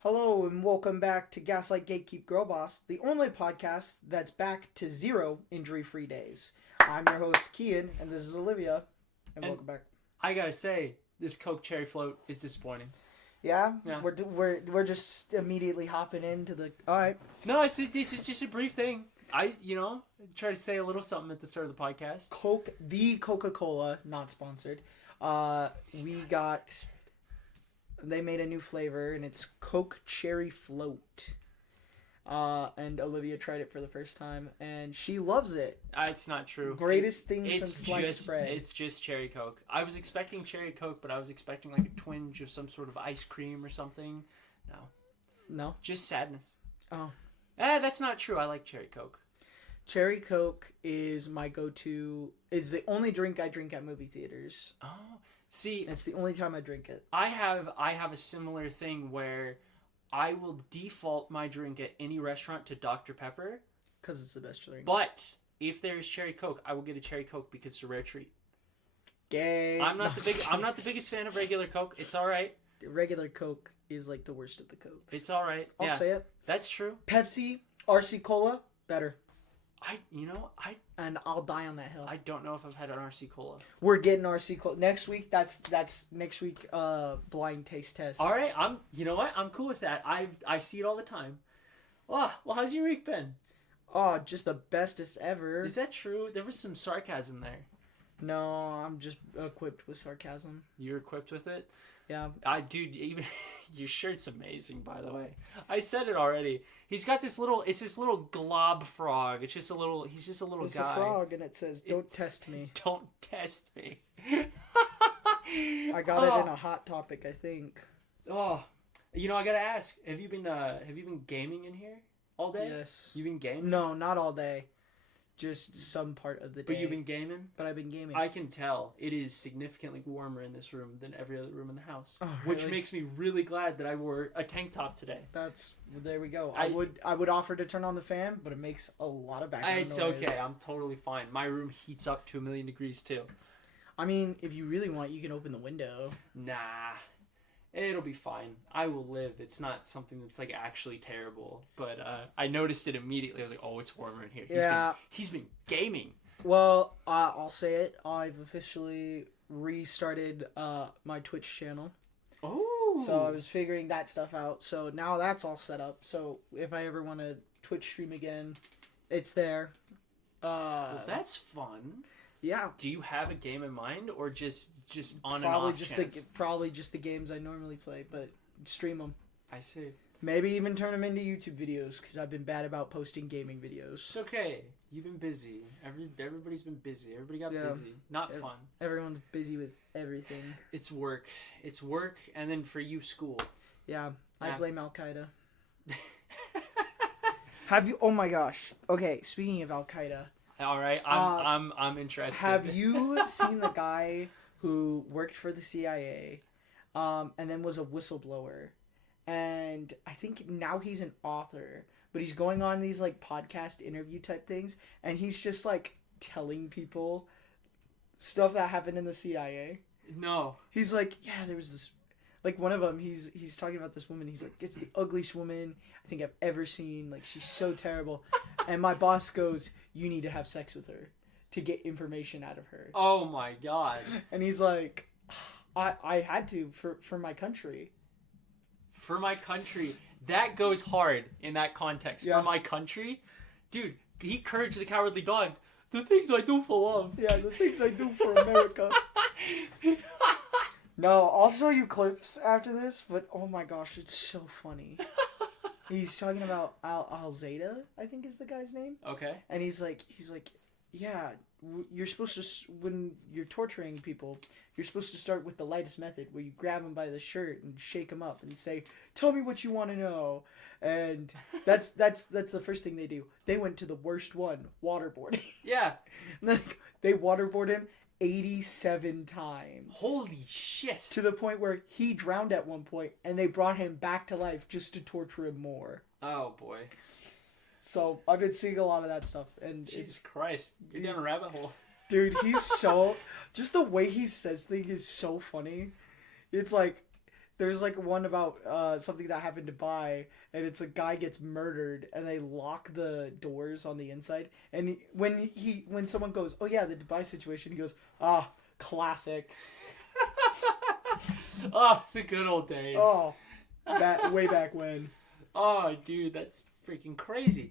Hello and welcome back to Gaslight Gatekeep Girl Boss, the only podcast that's back to 0 injury-free days. I'm your host Kian, and this is Olivia, and welcome back. I gotta say, this Coke Cherry Float is disappointing. Yeah, Yeah. we're just immediately hopping into the. All right. No, it's just a brief thing. I try to say a little something at the start of the podcast. Coca-Cola, not sponsored. They made a new flavor, and it's Coke Cherry Float. And Olivia tried it for the first time, and she loves it. It's not true. Greatest thing since sliced bread. It's just cherry Coke. I was expecting cherry Coke, but I was expecting like a twinge of some sort of ice cream or something. No? Just sadness. Oh. That's not true. I like cherry Coke. Cherry Coke is my go-to. Is the only drink I drink at movie theaters. Oh, see, it's the only time I drink it. I have a similar thing where I will default my drink at any restaurant to Dr. Pepper because it's the best drink. But if there's cherry Coke, I will get a cherry Coke because it's a rare treat. Gay. I'm not the biggest fan of regular Coke. It's all right. Regular Coke is like the worst of the Cokes. It's all right. I'll say it. That's true. Pepsi, RC Cola, better. And I'll die on that hill. I don't know if I've had an RC Cola. We're getting RC Cola next week. That's next week. Blind taste test. All right. You know what? I'm cool with that. I see it all the time. Oh, well, how's your week been? Oh, just the bestest ever. Is that true? There was some sarcasm there. No, I'm just equipped with sarcasm. You're equipped with it? Yeah. Dude, even your shirt's amazing, by the way. I said it already. He's got this little glob frog. He's just a little guy. It's a frog, and it says, "Don't test me." Don't test me. I got it in a Hot Topic, I think. Oh, I gotta ask. Have you been gaming in here all day? Yes. You've been gaming? No, not all day. Just some part of the day. But you've been gaming? But I've been gaming. I can tell. It is significantly warmer in this room than every other room in the house. Oh, really? Which makes makes me really glad that I wore a tank top today. There we go. I would offer to turn on the fan, but it makes a lot of background noise. It's okay. I'm totally fine. My room heats up to 1,000,000 degrees too. I mean, if you really want, you can open the window. Nah. It'll be fine. I will live. It's not something that's like actually terrible. But I noticed it immediately. I was like, oh, it's warmer in here. He's been gaming. Well, I'll say it. I've officially restarted my Twitch channel. Oh. So I was figuring that stuff out. So now that's all set up. So if I ever want to Twitch stream again, it's there. Well, that's fun. Yeah. Do you have a game in mind, or just on probably and off just chance? Probably just the games I normally play, but stream them. I see. Maybe even turn them into YouTube videos, because I've been bad about posting gaming videos. It's okay. You've been busy. Everybody's been busy. Everybody got busy. Not fun. Everyone's busy with everything. It's work. It's work, and then for you, school. Yeah. I blame Al Qaeda. Have you? Oh my gosh. Okay. Speaking of Al Qaeda. All right, I'm interested. Have you seen the guy who worked for the CIA, and then was a whistleblower, and I think now he's an author, but he's going on these like podcast interview type things, and he's just like telling people stuff that happened in the CIA. No. He's like, yeah, there was this. Like, one of them, he's talking about this woman. He's like, it's the ugliest woman I think I've ever seen. Like, she's so terrible. And my boss goes, you need to have sex with her to get information out of her. Oh, my God. And he's like, I had to for my country. For my country. That goes hard in that context. Yeah. For my country? Dude, he Courage the Cowardly Dog. The things I do for love. Yeah, the things I do for America. No, I'll show you clips after this, but oh my gosh, it's so funny. He's talking about Al Zeta, I think is the guy's name. Okay. And he's like, yeah, you're supposed to, when you're torturing people, you're supposed to start with the lightest method, where you grab them by the shirt and shake them up and say, tell me what you want to know. And that's the first thing they do. They went to the worst one, waterboarding. Yeah. They waterboard him 87 times. Holy shit. To the point where he drowned at one point, and they brought him back to life just to torture him more. Oh, boy. So, I've been seeing a lot of that stuff. And Jesus Christ. You're down a rabbit hole. Dude, he's so... just the way he says things is so funny. It's like, There's like one about something that happened to Dubai, and it's a guy gets murdered, and they lock the doors on the inside. And when someone goes, "Oh yeah, the Dubai situation," he goes, "Ah, classic." Oh, the good old days. Oh, that way back when. Oh, dude, that's freaking crazy.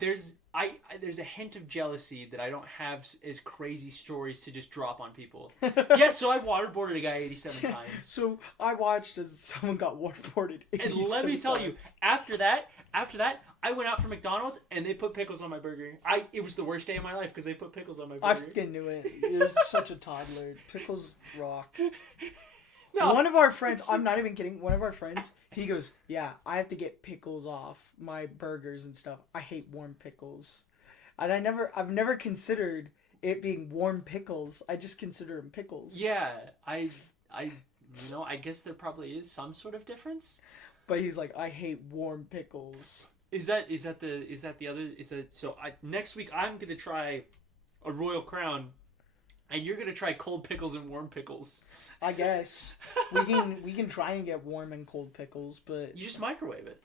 There's a hint of jealousy that I don't have as crazy stories to just drop on people. Yeah, so I waterboarded a guy 87 times. So I watched as someone got waterboarded 87 And let me tell times. you, after that, I went out for McDonald's and they put pickles on my burger. It was the worst day of my life because they put pickles on my burger. I fucking knew it. You're such a toddler. Pickles rock. No. One of our friends, I'm not even kidding, one of our friends, he goes, "Yeah, I have to get pickles off my burgers and stuff. I hate warm pickles." And I've never considered it being warm pickles. I just consider them pickles. Yeah, I guess there probably is some sort of difference. But he's like, "I hate warm pickles." Next week I'm gonna try a Royal Crown, and you're gonna try cold pickles and warm pickles. I guess we can try and get warm and cold pickles, but you just microwave it.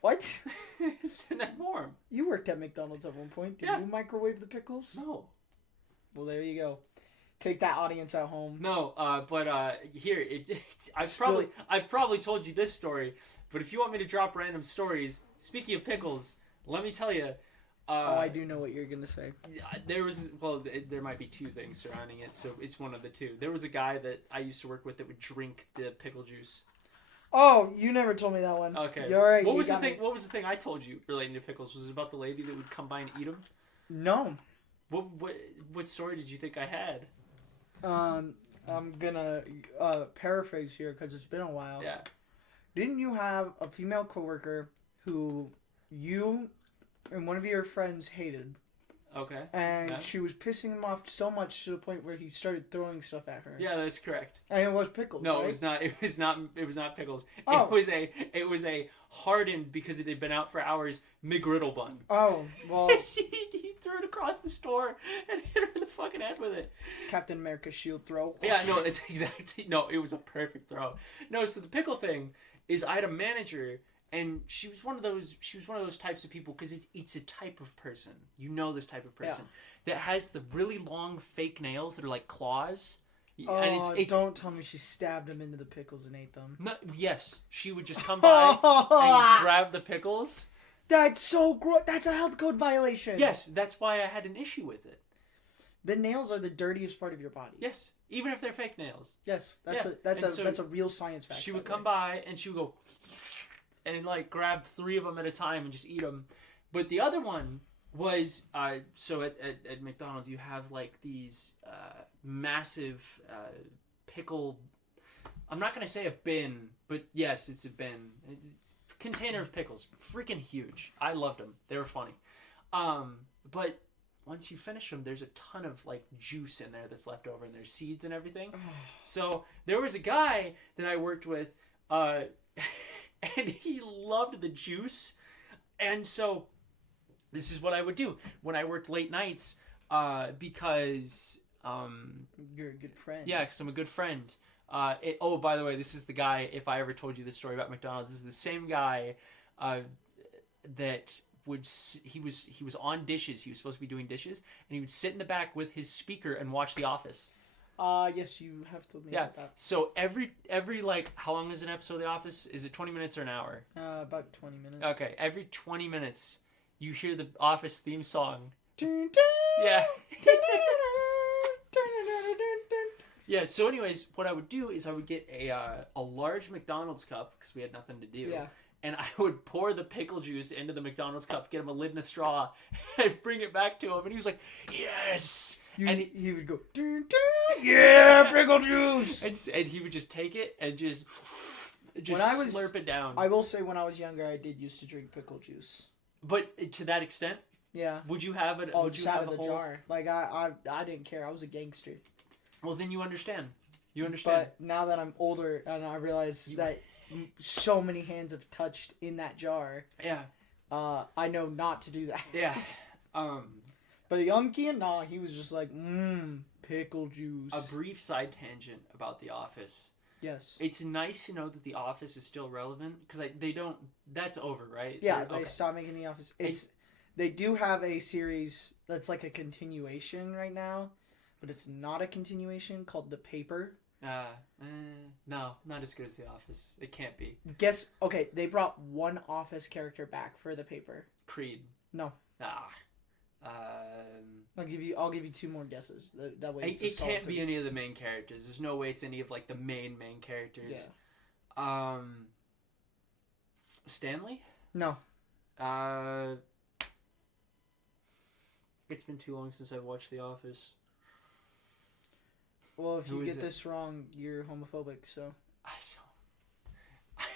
What? And then warm. You worked at McDonald's at one point. Did you microwave the pickles? No. Well, there you go. Take that, audience at home. No, here I've probably told you this story, but if you want me to drop random stories, speaking of pickles, let me tell you. I do know what you're gonna say. There might be two things surrounding it, so it's one of the two. There was a guy that I used to work with that would drink the pickle juice. Oh, you never told me that one. Okay. You're right. What was the thing? What was the thing I told you relating to pickles? Was it about the lady that would come by and eat them? No. What story did you think I had? I'm gonna paraphrase here because it's been a while. Yeah. Didn't you have a female coworker who you and one of your friends hated? Okay. And she was pissing him off so much to the point where he started throwing stuff at her. Yeah, that's correct. And it was pickles. No, right? It was not pickles. Oh. It was a hardened, because it had been out for hours, McGriddle bun. Oh, well. he threw it across the store and hit her in the fucking head with it. Captain America's shield throw. Yeah, no, it's exactly. No, it was a perfect throw. No, so the pickle thing is, I had a manager. And she was one of those types of people, because it's a type of person. You know this type of person that has the really long fake nails that are like claws. Oh, and it's don't tell me she stabbed them into the pickles and ate them. No, yes, she would just come by and grab the pickles. That's so gross. That's a health code violation. Yes, that's why I had an issue with it. The nails are the dirtiest part of your body. Yes, even if they're fake nails. Yes, that's a real science fact. She would come by and she would go and like grab 3 of them at a time and just eat them. But the other one was so at McDonald's you have like these massive pickle. I'm not gonna say a bin, but yes, it's a bin. Container of pickles, freaking huge. I loved them. They were funny. But once you finish them, there's a ton of like juice in there that's left over, and there's seeds and everything. So there was a guy that I worked with, and he loved the juice. And so this is what I would do when I worked late nights, because you're a good friend. Yeah, because I'm a good friend. By the way, this is the guy, if I ever told you this story about McDonald's, this is the same guy that he was on dishes. He was supposed to be doing dishes, and he would sit in the back with his speaker and watch The Office. Yes, you have told me about that. So every like, how long is an episode of The Office? Is it 20 minutes or an hour? About 20 minutes. Okay, every 20 minutes, you hear the Office theme song. Dun, dun, Yeah. dun, dun, dun, dun. Yeah, so anyways, what I would do is I would get a large McDonald's cup, because we had nothing to do. Yeah. And I would pour the pickle juice into the McDonald's cup, get him a lid and a straw, and bring it back to him. And he was like, yes! And he would go, dun, dun, yeah, pickle juice! And he would just take it and just slurp it down. I will say, when I was younger, I did used to drink pickle juice. But to that extent? Yeah. Would you have it? Oh, just out of the jar. Like, I didn't care. I was a gangster. Well, then you understand. You understand. But now that I'm older and I realize that so many hands have touched in that jar. Yeah. I know not to do that. Yeah. But young Kian, he was just like, pickle juice. A brief side tangent about The Office. Yes. It's nice to know that The Office is still relevant because they don't. That's over, right? Yeah, they stopped making The Office. They do have a series that's like a continuation right now, but it's not a continuation called The Paper. No, not as good as The Office. It can't be. Okay, they brought one Office character back for The Paper. Creed. No. I'll give you two more guesses. That way it can't be any of the main characters. There's no way it's any of like the main characters. Yeah. Stanley? No. It's been too long since I've watched The Office. Well, if you get this wrong, you're homophobic, so. I don't.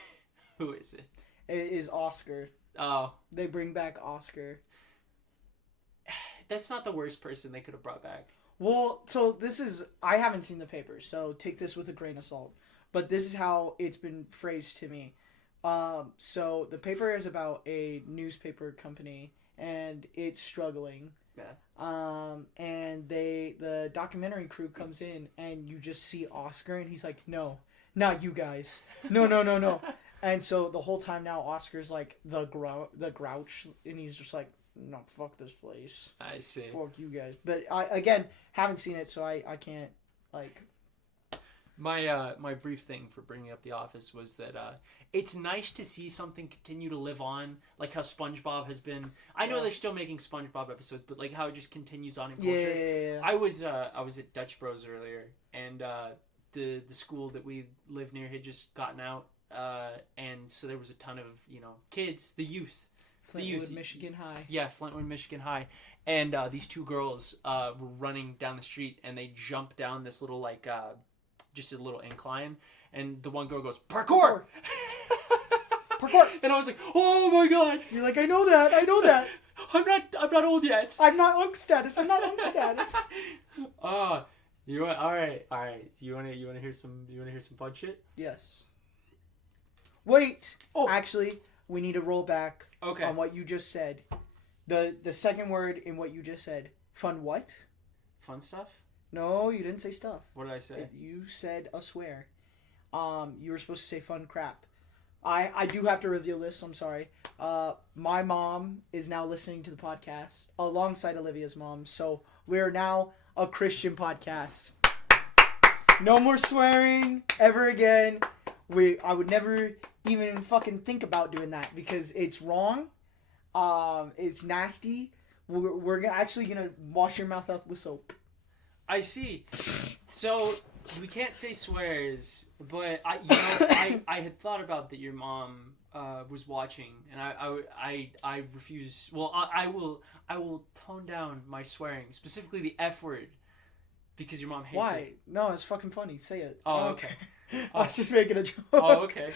Who is it? It is Oscar. Oh. They bring back Oscar. That's not the worst person they could have brought back. Well, so I haven't seen The Paper, so take this with a grain of salt. But this is how it's been phrased to me. So The Paper is about a newspaper company, and it's struggling. Yeah. And the documentary crew comes in, and you just see Oscar, and he's like, no, not you guys. No. And so the whole time now, Oscar's like the grouch, and he's just like, no, fuck this place. I see. Fuck you guys. But I, again, haven't seen it, so I can't, like... My brief thing for bringing up The Office was that it's nice to see something continue to live on, like how SpongeBob has been. I know they're still making SpongeBob episodes, but like how it just continues on in culture. Yeah. I was at Dutch Bros earlier, and the school that we live near had just gotten out, and so there was a ton of kids, the youth. Flintwood, Michigan High. Yeah, Flintwood, Michigan High. And these two girls were running down the street, and they jumped down this little, just a little incline. And the one girl goes, parkour! Parkour! And I was like, oh my god! You're like, I know that. I'm not old yet. I'm not unk status. All right. You wanna hear some fun shit? Yes. Wait. Oh, actually, we need to roll back. Okay. On what you just said. The second word in what you just said. Fun what? Fun stuff? No, you didn't say stuff. What did I say? You said a swear. You were supposed to say fun crap. I do have to reveal this. I'm sorry. My mom is now listening to the podcast alongside Olivia's mom. So we're now a Christian podcast. No more swearing ever again. I would never even fucking think about doing that because it's wrong. It's nasty. We're actually gonna wash your mouth out with soap. I see. So we can't say swears, but I had thought about that your mom was watching, and I refuse. Well, I will tone down my swearing, specifically the F word, because your mom hates it. Why? No, it's fucking funny. Say it. Oh, okay. I was just making a joke. Oh, okay.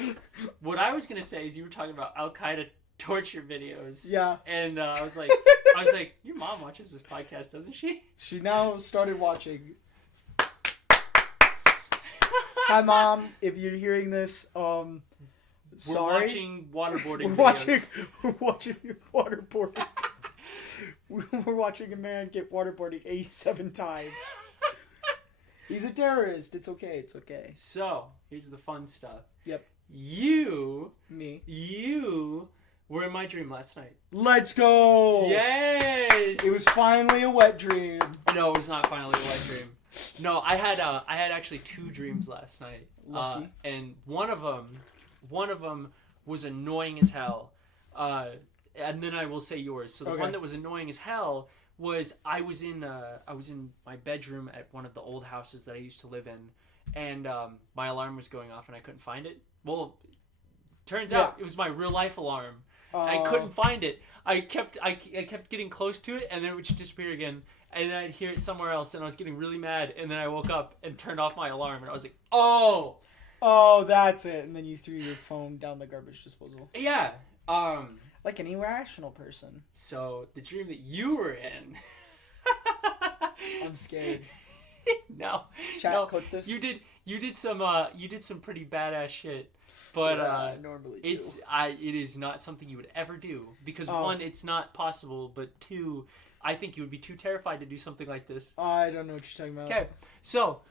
What I was gonna say is you were talking about Al Qaeda torture videos. Yeah. And I was like, your mom watches this podcast, doesn't she? She now started watching. Hi, Mom. If you're hearing this, sorry. We're watching waterboarding videos. We're watching waterboarding. We're watching a man get waterboarded 87 times. He's a terrorist. It's okay. So, here's the fun stuff. Yep. You were in my dream last night. Let's go! Yes! It was finally a wet dream. No, it was not finally a wet dream. No, I had actually two dreams last night. Lucky. And one of them was annoying as hell. And then I will say yours. So the one that was annoying as hell was I was in my bedroom at one of the old houses that I used to live in, and my alarm was going off and I couldn't find it. Well, turns out it was my real life alarm. I couldn't find it. I kept getting close to it, and then it would just disappear again. And then I'd hear it somewhere else, and I was getting really mad. And then I woke up and turned off my alarm, and I was like, "Oh, that's it." And then you threw your phone down the garbage disposal. Yeah. Like any rational person. So the dream that you were in. I'm scared. No. Chat, clip this. You did some pretty badass shit. But I normally do. It is not something you would ever do because one, it's not possible, but two, I think you would be too terrified to do something like this. I don't know what you're talking about. Okay, so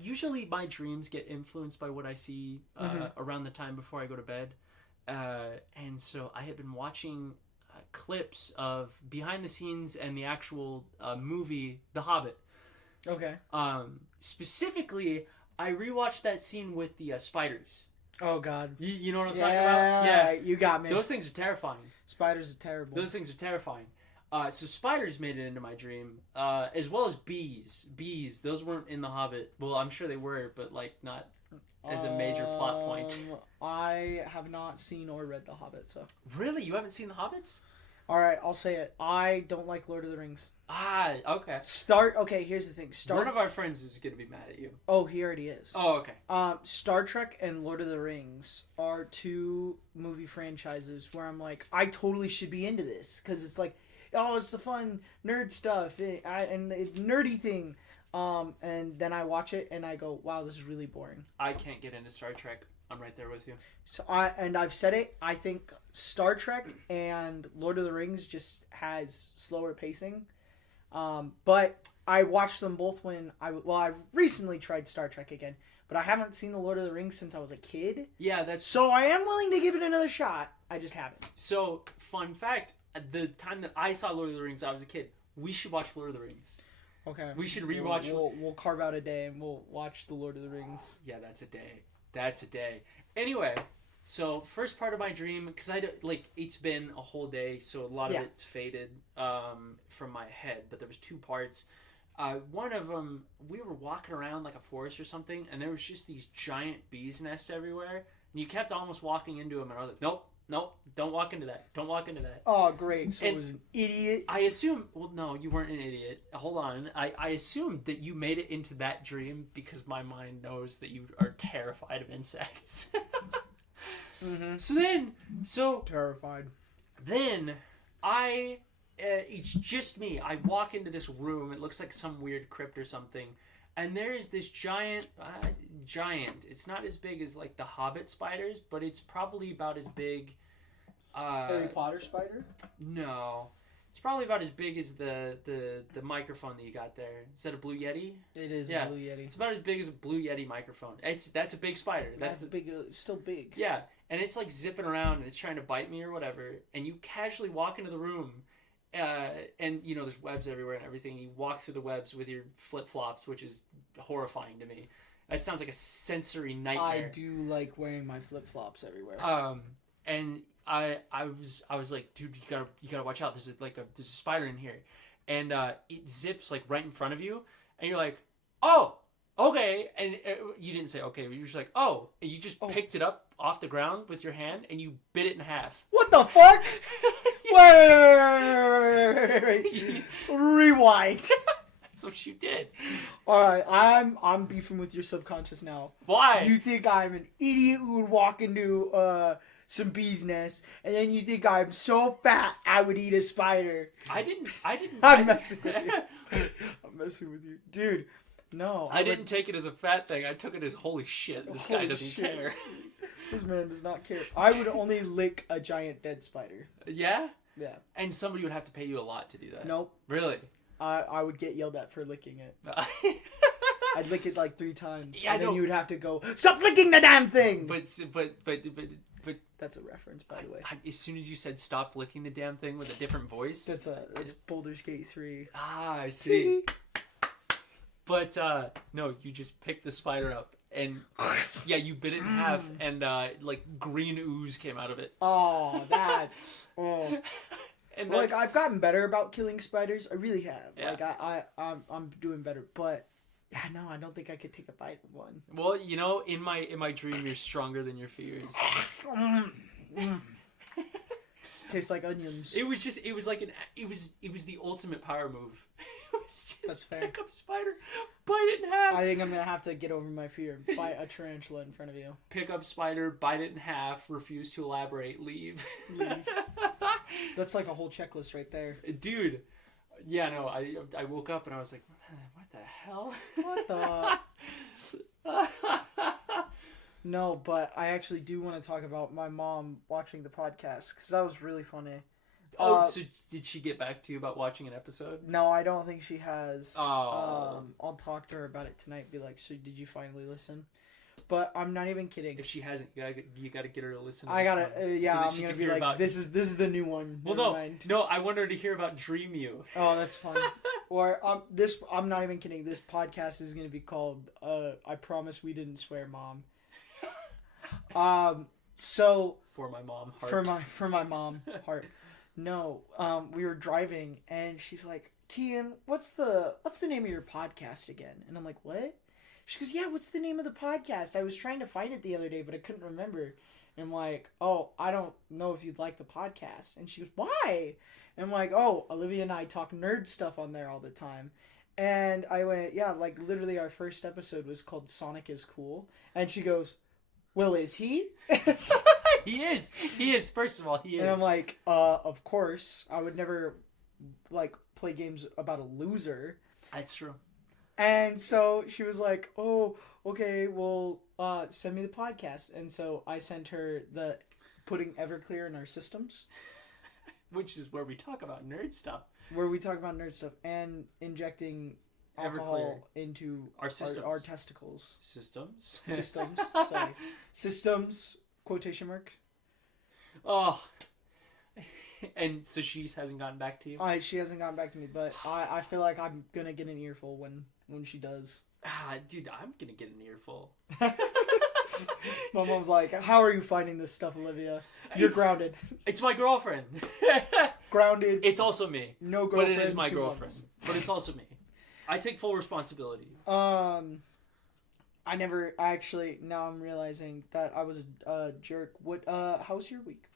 Usually my dreams get influenced by what I see around the time before I go to bed. And so I have been watching clips of behind the scenes and the actual movie The Hobbit. Okay. Specifically, I rewatched that scene with the spiders. Oh God. You know what I'm talking about? Yeah, you got me. Those things are terrifying. Spiders are terrible. Those things are terrifying. So spiders made it into my dream, as well as bees. Bees, those weren't in The Hobbit. Well, I'm sure they were, but like not as a major plot point. I have not seen or read The Hobbit, so. Really? You haven't seen The Hobbits? All right, I'll say it. I don't like Lord of the Rings. Ah, okay. Okay, here's the thing. One of our friends is going to be mad at you. Oh, he already is. Oh, okay. Star Trek and Lord of the Rings are two movie franchises where I'm like, I totally should be into this. Because it's like, oh, it's the fun nerd stuff and the nerdy thing. And then I watch it and I go, wow, this is really boring. I can't get into Star Trek. I'm right there with you. So I've said it. I think Star Trek and Lord of the Rings just has slower pacing. But I watched them both when I recently tried Star Trek again, but I haven't seen the Lord of the Rings since I was a kid. Yeah, so I am willing to give it another shot. I just haven't. So, fun fact: the time that I saw Lord of the Rings, I was a kid. We should watch Lord of the Rings. Okay. We should rewatch. We'll carve out a day and we'll watch the Lord of the Rings. Yeah, that's a day. That's a day. Anyway, so first part of my dream, because it's been a whole day, so a lot of it's faded from my head. But there was two parts. One of them, we were walking around like a forest or something, and there was just these giant bees nests everywhere. And you kept almost walking into them, and I was like, nope, don't walk into that. Don't walk into that. Oh, great. So it was an idiot. I assume, well, no, you weren't an idiot. Hold on. I assumed that you made it into that dream because my mind knows that you are terrified of insects. Mm-hmm. So terrified. Then it's just me. I walk into this room. It looks like some weird crypt or something. And there is this giant. It's not as big as like the Hobbit spiders, but it's probably about as big. Harry Potter spider? No, it's probably about as big as the microphone that you got there. Is that a Blue Yeti? It is a Blue Yeti. It's about as big as a Blue Yeti microphone. That's a big spider. That's big. Still big. Yeah, and it's like zipping around and it's trying to bite me or whatever. And you casually walk into the room. And you know there's webs everywhere and everything. You walk through the webs with your flip flops, which is horrifying to me. That sounds like a sensory nightmare. I do like wearing my flip flops everywhere. And I was like, dude, you gotta watch out. There's a spider in here, and it zips like right in front of you, and you're like, oh, okay, and you didn't say okay, but you're just like, oh, and you just picked it up off the ground with your hand and you bit it in half. What the fuck? Wait. Rewind. That's what you did. Alright, I'm beefing with your subconscious now. Why? You think I'm an idiot who would walk into some bees' nests, and then you think I'm so fat I would eat a spider. I didn't. I'm messing with you. I'm messing with you. Dude, no. I didn't take it as a fat thing. I took it as holy shit. This guy doesn't care. This man does not care. I would only lick a giant dead spider. Yeah? Yeah. And somebody would have to pay you a lot to do that. Nope. Really? I would get yelled at for licking it. I'd lick it like 3 times. Yeah, and then you would have to go, stop licking the damn thing! But that's a reference, by the way. As soon as you said stop licking the damn thing with a different voice. That's Baldur's Gate 3. Ah, I see. But, no, you just picked the spider up. And yeah, you bit it in half, and like green ooze came out of it. Oh, that's and like I've gotten better about killing spiders. I really have. Yeah. Like I'm doing better, but yeah, no, I don't think I could take a bite of one. Well, you know, in my dream, you're stronger than your fears. Tastes like onions. It was the ultimate power move. Just that's fair. Pick up spider, bite it in half. I think I'm gonna have to get over my fear. Bite a tarantula in front of you. Pick up spider, bite it in half, refuse to elaborate, leave. That's like a whole checklist right there. Dude. Yeah, no, I woke up and I was like, what the hell? What the? No, but I actually do want to talk about my mom watching the podcast because that was really funny. So did she get back to you about watching an episode? No, I don't think she has. Oh. I'll talk to her about it tonight. Be like, so did you finally listen? But I'm not even kidding. If she hasn't, you gotta get her to listen. To I gotta, so I'm gonna be like, this is the new one. Well, no, I want her to hear about Dream You. Oh, that's fun. Or I'm not even kidding. This podcast is gonna be called I Promise We Didn't Swear, Mom. So for my mom, heart. For my mom, heart. No, we were driving and she's like, Kian, what's the name of your podcast again? And I'm like, what? She goes, yeah, what's the name of the podcast? I was trying to find it the other day, but I couldn't remember. And I'm like, oh, I don't know if you'd like the podcast. And she goes, why? And I'm like, oh, Olivia and I talk nerd stuff on there all the time. And I went, yeah, like literally our first episode was called Sonic is Cool. And she goes, well, is he? He is. First of all, he is. And I'm like, of course. I would never, like, play games about a loser. That's true. And so she was like, oh, okay, well, send me the podcast. And so I sent her the putting Everclear in our systems. Which is where we talk about nerd stuff. Where we talk about nerd stuff and injecting alcohol into our systems. Our testicles. Systems? Systems, sorry. Systems, quotation mark. Oh. And so she hasn't gotten back to you? She hasn't gotten back to me, but I feel like I'm going to get an earful when she does. Dude, I'm going to get an earful. My mom's like, how are you finding this stuff, Olivia? You're grounded. It's my girlfriend. Grounded. It's also me. No girlfriend. But it is my girlfriend. But it's also me. I take full responsibility. Now I'm realizing that I was a jerk. How was your week?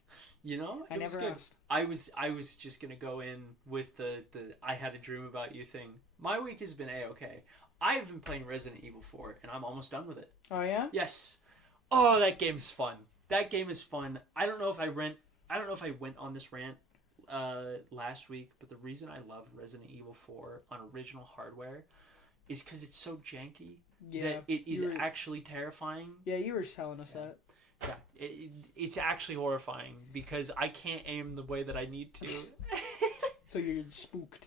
You know, I never asked. I was just gonna go in with the I had a dream about you thing. My week has been a-okay. I've been playing Resident Evil 4 and I'm almost done with it. Oh yeah? Yes. Oh, that game's fun. That game is fun. I don't know if I went on this rant last week, but the reason I love Resident Evil 4 on original hardware is because it's so janky that it is actually terrifying. Yeah, you were telling us that. Yeah, it's actually horrifying because I can't aim the way that I need to. So you're spooked.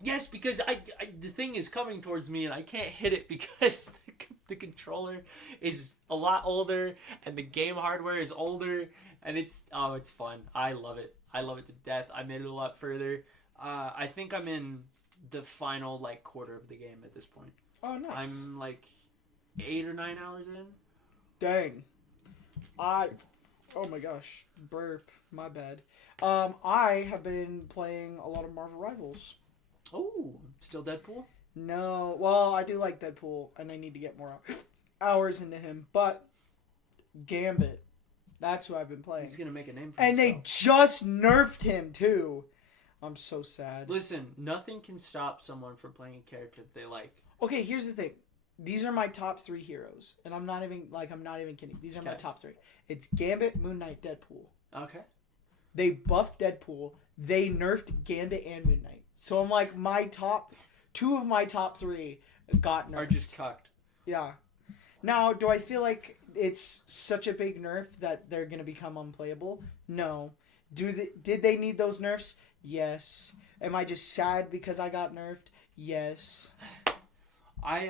Yes, because the thing is coming towards me and I can't hit it because the controller is a lot older and the game hardware is older and it's fun. I love it. I love it to death. I made it a lot further. I think I'm in the final quarter of the game at this point. Oh, nice. I'm 8 or 9 hours in. Dang. Oh my gosh, burp, my bad. I have been playing a lot of Marvel Rivals. Oh, still Deadpool? No, well, I do like Deadpool, and I need to get more hours into him, but Gambit, that's who I've been playing. He's gonna make a name for himself. And they just nerfed him, too. I'm so sad. Listen, nothing can stop someone from playing a character that they like. Okay, here's the thing. These are my top 3 heroes, and I'm not even kidding. These are my top 3. It's Gambit, Moon Knight, Deadpool. Okay. They buffed Deadpool. They nerfed Gambit and Moon Knight. So I'm like, two of my top 3 got nerfed. Are just cucked. Yeah. Now, do I feel like it's such a big nerf that they're gonna become unplayable? No. Did they need those nerfs? Yes. Am I just sad because I got nerfed? Yes. I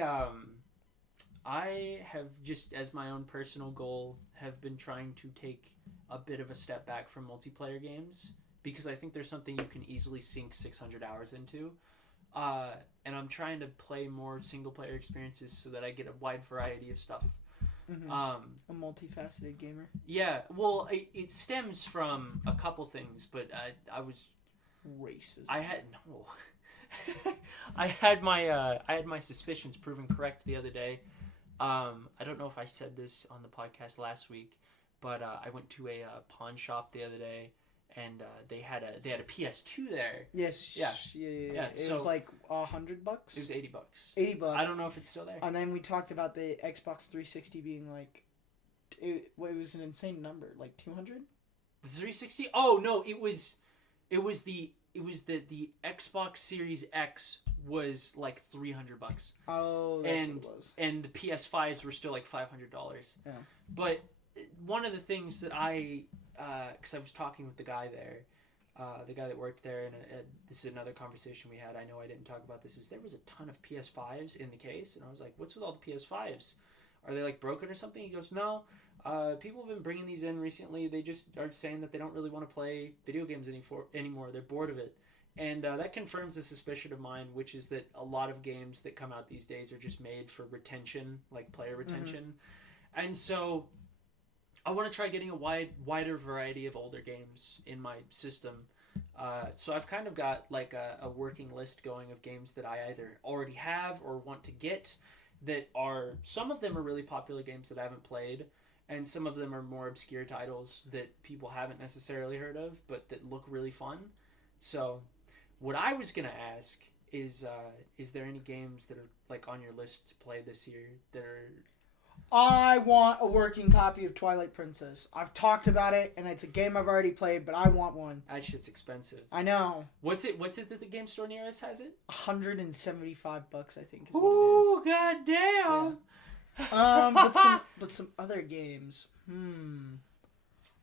have just, as my own personal goal, have been trying to take a bit of a step back from multiplayer games because I think there's something you can easily sink 600 hours into. And I'm trying to play more single-player experiences so that I get a wide variety of stuff. Mm-hmm. A multifaceted gamer. Yeah, well, it stems from a couple things, but I was... Racism. I had my suspicions proven correct the other day. I don't know if I said this on the podcast last week, but I went to a pawn shop the other day, and they had a PS2 there. Yes. Yeah. It was like $100. It was $80. $80. I don't know if it's still there. And then we talked about the Xbox 360 being it was an insane number, like 200. The 360? Oh no, it was the Xbox Series X was like $300. Oh, that's what it was. And the PS5s were still like $500. Yeah. But one of the things that because I was talking with the guy there, the guy that worked there, and this is another conversation we had. I know I didn't talk about this. Is there was a ton of PS5s in the case, and I was like, "What's with all the PS5s? Are they like broken or something?" He goes, "No, people have been bringing these in recently. They just are saying that they don't really want to play video games anymore. They're bored of it." And that confirms a suspicion of mine, which is that a lot of games that come out these days are just made for retention, like player retention. And so I want to try getting a wider variety of older games in my system. So I've kind of got like a working list going of games that I either already have or want to get that are, some of them are really popular games that I haven't played, and some of them are more obscure titles that people haven't necessarily heard of, but that look really fun. So what I was going to ask is there any games that are like on your list to play this year that are... I want a working copy of Twilight Princess. I've talked about it, and it's a game I've already played, but I want one. That shit's expensive. I know. What's it that the game store near us has it? $175, I think, is what Ooh, goddamn. Yeah. But some other games.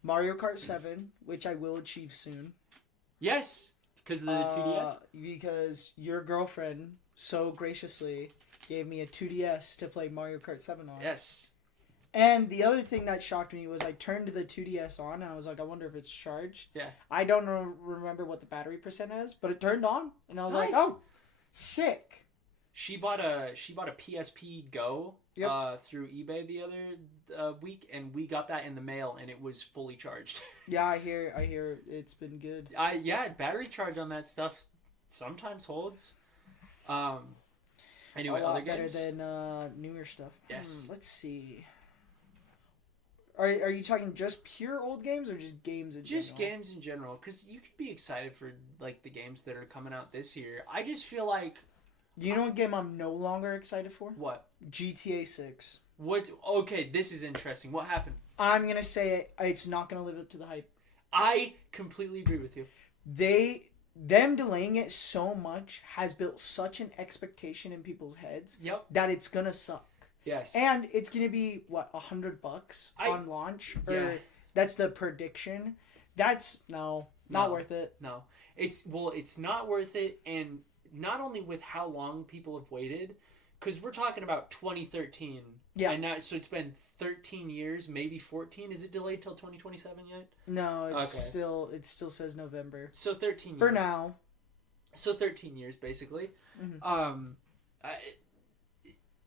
Mario Kart 7, which I will achieve soon. Yes, because of the 2DS? Because your girlfriend so graciously gave me a 2DS to play Mario Kart 7 on. Yes. And the other thing that shocked me was I turned the 2DS on and I was like, I wonder if it's charged. Yeah. I don't remember what the battery percent is, but it turned on and I was Nice. like, oh, sick. She bought a PSP Go through eBay the other week, and we got that in the mail, and it was fully charged. Yeah, I hear it's been good. Battery charge on that stuff sometimes holds. Anyway, a lot other games? better than newer stuff. Yes. Let's see. Are you talking just pure old games or just games in general? Just games in general, because you can be excited for like the games that are coming out this year. I just feel like... You know what game I'm no longer excited for? What? GTA 6. What? Okay, this is interesting. What happened? I'm going to say it's not going to live up to the hype. I completely agree with you. Them delaying it so much has built such an expectation in people's heads that it's going to suck. Yes. And it's going to be, what, $100 on launch? Or that's the prediction. That's, not worth it. No. It's not worth it, and not only with how long people have waited, because we're talking about 2013. Yeah. And now, so it's been 13 years, maybe 14. Is it delayed till 2027 yet? No, it still says November. So 13 years. For now. So 13 years, basically. Mm-hmm.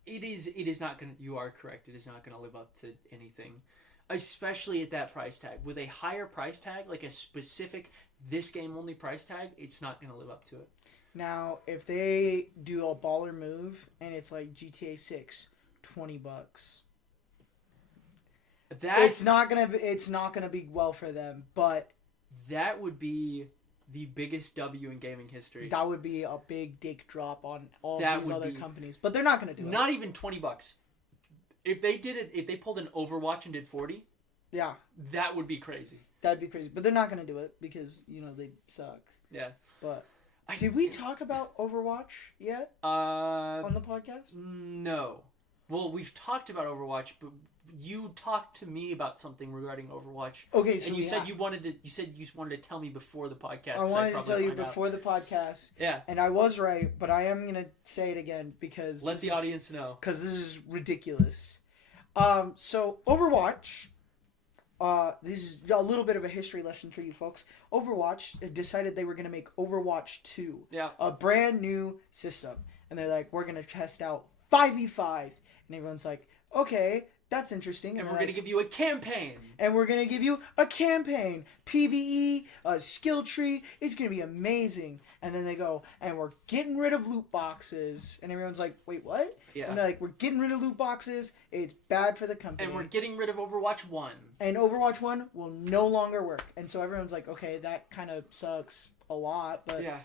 It is not going to, you are correct, it is not going to live up to anything. Especially at that price tag. With a higher price tag, like a specific, this game only price tag, it's not going to live up to it. Now, if they do a baller move and it's like GTA 6, $20, it's not gonna be well for them. But that would be the biggest W in gaming history. That would be a big dick drop on all these other companies. But they're not gonna do it. Not even $20. If they did it, if they pulled an Overwatch and did 40, yeah, that would be crazy. That'd be crazy. But they're not gonna do it because they suck. Yeah, but. Did we talk about Overwatch yet on the podcast? No. Well, we've talked about Overwatch, but you talked to me about something regarding Overwatch. Okay, so and you said you wanted to tell me before the podcast. I wanted to tell you before the podcast. Yeah. And I was right, but I am gonna say it again because let the audience know. Because this is ridiculous. So Overwatch. This is a little bit of a history lesson for you folks. Overwatch decided they were going to make Overwatch 2. Yeah. A brand new system. And they're like, we're going to test out 5v5. And everyone's like, okay, that's interesting. And we're going to give you a campaign. And we're going to give you a campaign. PvE, a skill tree. It's going to be amazing. And then they go, and we're getting rid of loot boxes. And everyone's like, wait, what? Yeah. And they're like, we're getting rid of loot boxes. It's bad for the company. And we're getting rid of Overwatch 1. And Overwatch 1 will no longer work. And so everyone's like, okay, that kind of sucks a lot. But yeah,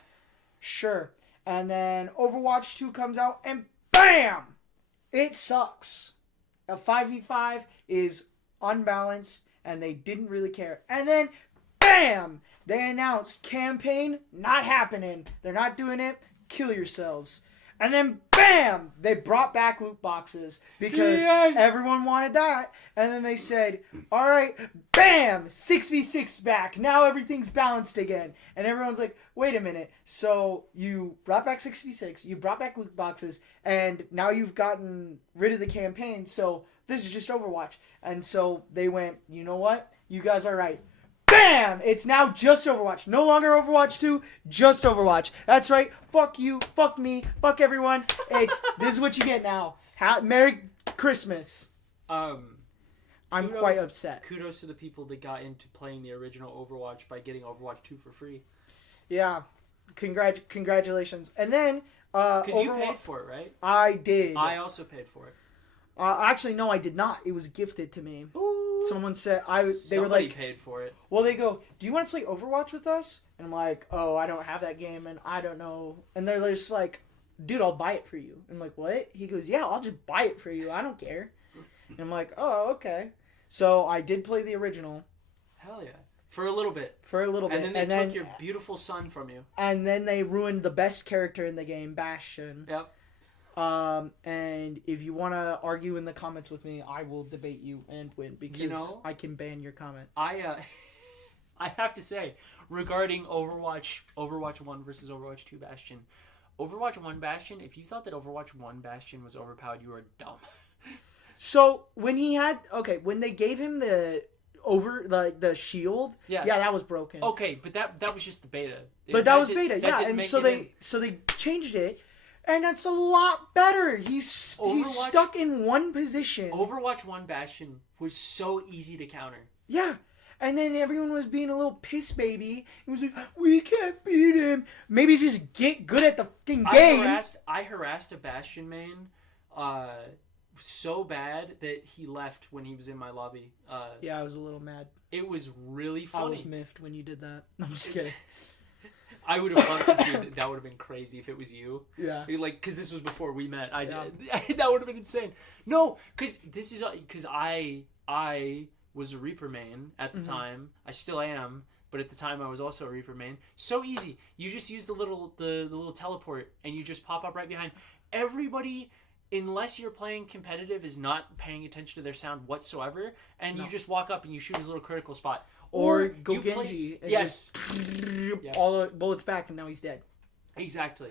sure. And then Overwatch 2 comes out and BAM! It sucks. A 5v5 is unbalanced, and they didn't really care. And then, BAM! They announced campaign, not happening. They're not doing it. Kill yourselves. And then, bam! They brought back loot boxes because everyone wanted that. And then they said, all right, bam! 6v6 back. Now everything's balanced again. And everyone's like, wait a minute. So you brought back 6v6, you brought back loot boxes, and now you've gotten rid of the campaign. So this is just Overwatch. And so they went, you know what? You guys are right. Bam! It's now just Overwatch. No longer Overwatch 2, just Overwatch. That's right. Fuck you. Fuck me. Fuck everyone. This is what you get now. Merry Christmas. I'm quite upset. Kudos to the people that got into playing the original Overwatch by getting Overwatch 2 for free. Yeah. Congratulations. And then because you paid for it, right? I did. I also paid for it. Actually, no, I did not. It was gifted to me. Ooh. Someone said they were like, paid for it. Well, they go, do you want to play Overwatch with us? And I'm like, oh, I don't have that game, and I don't know. And they're just like, dude, I'll buy it for you. I'm like, what? He goes, yeah, I'll just buy it for you. I don't care. And I'm like, oh, okay. So I did play the original. Hell yeah. For a little bit. And then they took your beautiful son from you. And then they ruined the best character in the game, Bastion. Yep. And if you want to argue in the comments with me, I will debate you and win because I can ban your comment. I have to say, regarding Overwatch 1 versus Overwatch 2 Bastion, Overwatch 1 Bastion, if you thought that Overwatch 1 Bastion was overpowered, you are dumb. So when they gave him the shield, yeah, that was broken. Okay, but that was just the beta. But that was beta, yeah, and so they changed it. And that's a lot better. He's stuck in one position. Overwatch 1 Bastion was so easy to counter. Yeah. And then everyone was being a little piss baby. It was like, we can't beat him. Maybe just get good at the fucking game. I harassed a Bastion main so bad that he left when he was in my lobby. Yeah, I was a little mad. It was really funny. I was miffed when you did that. I'm just kidding. I would have loved to do that. That would have been crazy if it was you. Yeah. Like, because this was before we met. That would have been insane. No, because I was a Reaper main at the time. I still am, but at the time I was also a Reaper main. So easy. You just use the little teleport, and you just pop up right behind. Everybody, unless you're playing competitive, is not paying attention to their sound whatsoever, and you just walk up and you shoot his little critical spot. Or go Genji and just all the bullets back, and now he's dead. Exactly.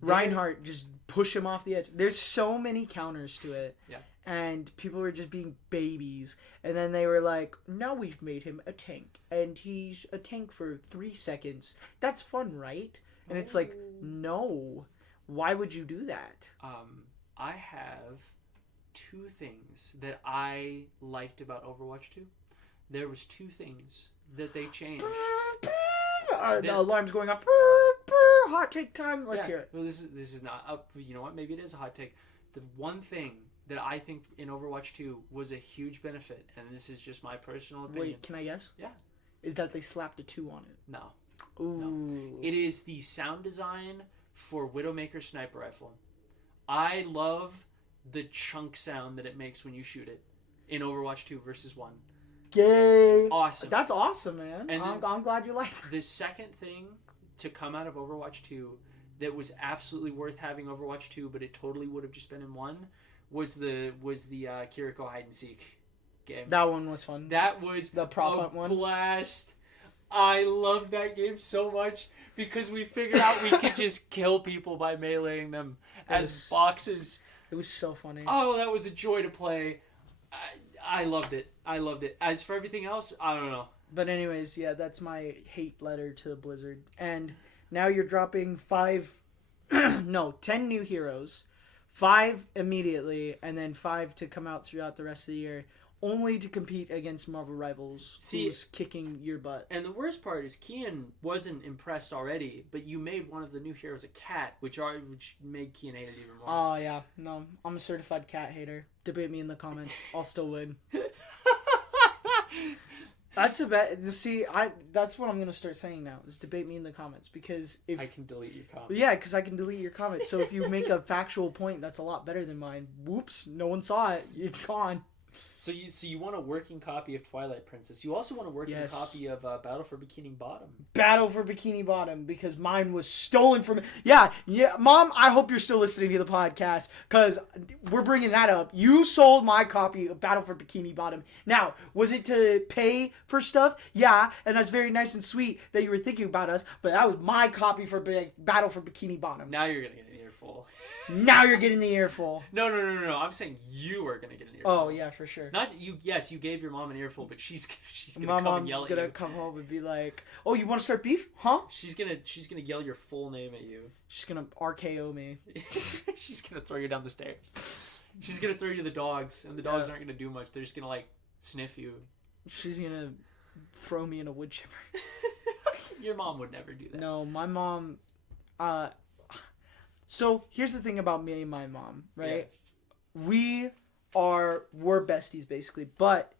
Reinhardt, just push him off the edge. There's so many counters to it. Yeah. And people were just being babies. And then they were like, now we've made him a tank. And he's a tank for 3 seconds. That's fun, right? And it's like, no. Why would you do that? I have 2 things that I liked about Overwatch 2. There was 2 things that they changed. The alarm's going off. Hot take time. Let's hear it. Well, this is not up. You know what? Maybe it is a hot take. The one thing that I think in Overwatch 2 was a huge benefit, and this is just my personal opinion. Wait, can I guess? Yeah. Is that they slapped a 2 on it? No. Ooh. No. It is the sound design for Widowmaker Sniper Rifle. I love the chunk sound that it makes when you shoot it in Overwatch 2 versus 1. Yay! Awesome. That's awesome, man. And I'm glad you like it. The second thing to come out of Overwatch 2 that was absolutely worth having Overwatch 2, but it totally would have just been in 1, was the Kiriko hide and seek game. That one was fun. That was the prop hunt one. Blast. I loved that game so much because we figured out we could just kill people by meleeing them as boxes. It was so funny. Oh, that was a joy to play. I loved it. As for everything else, I don't know. But anyways, yeah, that's my hate letter to Blizzard. And now you're dropping 10 new heroes. 5 immediately, and then 5 to come out throughout the rest of the year, only to compete against Marvel Rivals, who's kicking your butt. And the worst part is Kian wasn't impressed already, but you made one of the new heroes a cat, which made Kian hate it even more. Oh, yeah. No, I'm a certified cat hater. Debate me in the comments. I'll still win. That's the best. See, that's what I'm going to start saying now, is debate me in the comments, because if... I can delete your comments. Yeah, because I can delete your comments. So if you make a factual point that's a lot better than mine, whoops, no one saw it. It's gone. So you want a working copy of Twilight Princess. You also want a working Yes. copy of Battle for Bikini Bottom. Battle for Bikini Bottom, because mine was stolen from me. Yeah, Mom, I hope you're still listening to the podcast, because we're bringing that up. You sold my copy of Battle for Bikini Bottom. Now, was it to pay for stuff? Yeah, and that's very nice and sweet that you were thinking about us, but that was my copy for Battle for Bikini Bottom. Now you're gonna get an earful. Now you're getting the earful. No. I'm saying you are gonna get an earful. Oh yeah, for sure. Not you. Yes, you gave your mom an earful, but she's gonna My come mom's and yell at gonna you. come home and be like, "Oh, you want to start beef? Huh?" She's gonna yell your full name at you. She's gonna RKO me. She's gonna throw you down the stairs. She's gonna throw you to the dogs, and the dogs aren't gonna do much. They're just gonna like sniff you. She's gonna throw me in a wood chipper. Your mom would never do that. No, my mom. So here's the thing about me and my mom, right? Yeah. We're besties basically, but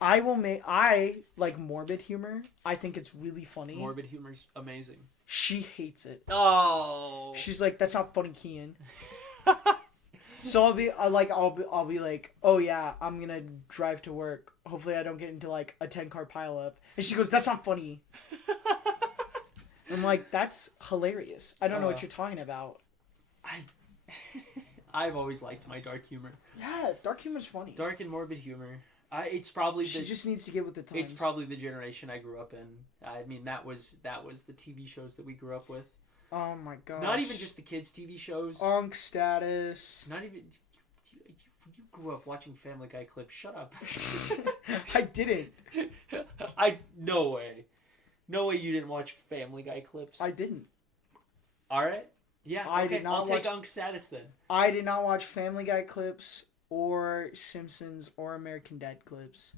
I like morbid humor. I think it's really funny. Morbid humor's amazing. She hates it. Oh. She's like, "That's not funny, Kian." So I'll be like, "Oh yeah, I'm gonna drive to work. Hopefully I don't get into like a 10-car pileup." And she goes, "That's not funny." I'm like, "That's hilarious. I don't know what you're talking about." I've always liked my dark humor. Yeah, dark humor's funny. Dark and morbid humor. It's probably she just needs to get with the times. It's probably the generation I grew up in. I mean, that was the TV shows that we grew up with. Oh my god. Not even just the kids' TV shows. Unk Status. Not even. You grew up watching Family Guy clips. Shut up. I didn't. No way. No way you didn't watch Family Guy clips. I didn't. All right. Yeah. Okay. I'll take Unk Status then. I did not watch Family Guy clips or Simpsons or American Dad clips.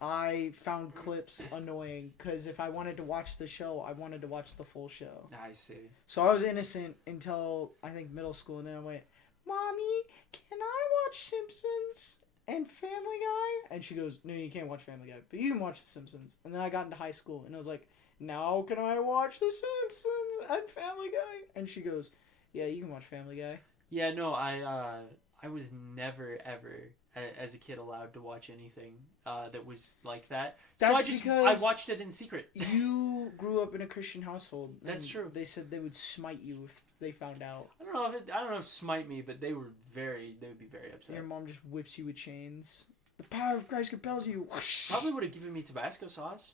I found clips annoying because if I wanted to watch the show, I wanted to watch the full show. I see. So I was innocent until I think middle school, and then I went, "Mommy, can I watch Simpsons and Family Guy?" And she goes, "No, you can't watch Family Guy, but you can watch The Simpsons." And then I got into high school, and I was like, "Now can I watch The Simpsons and Family Guy?" And she goes, "Yeah, you can watch Family Guy." Yeah, no, I was never ever as a kid allowed to watch anything that was like that. That's so I watched it in secret. You grew up in a Christian household. That's true. They said they would smite you if they found out. I don't know if smite me, but they would be very upset. Your mom just whips you with chains. The power of Christ compels you. Probably would have given me Tabasco sauce.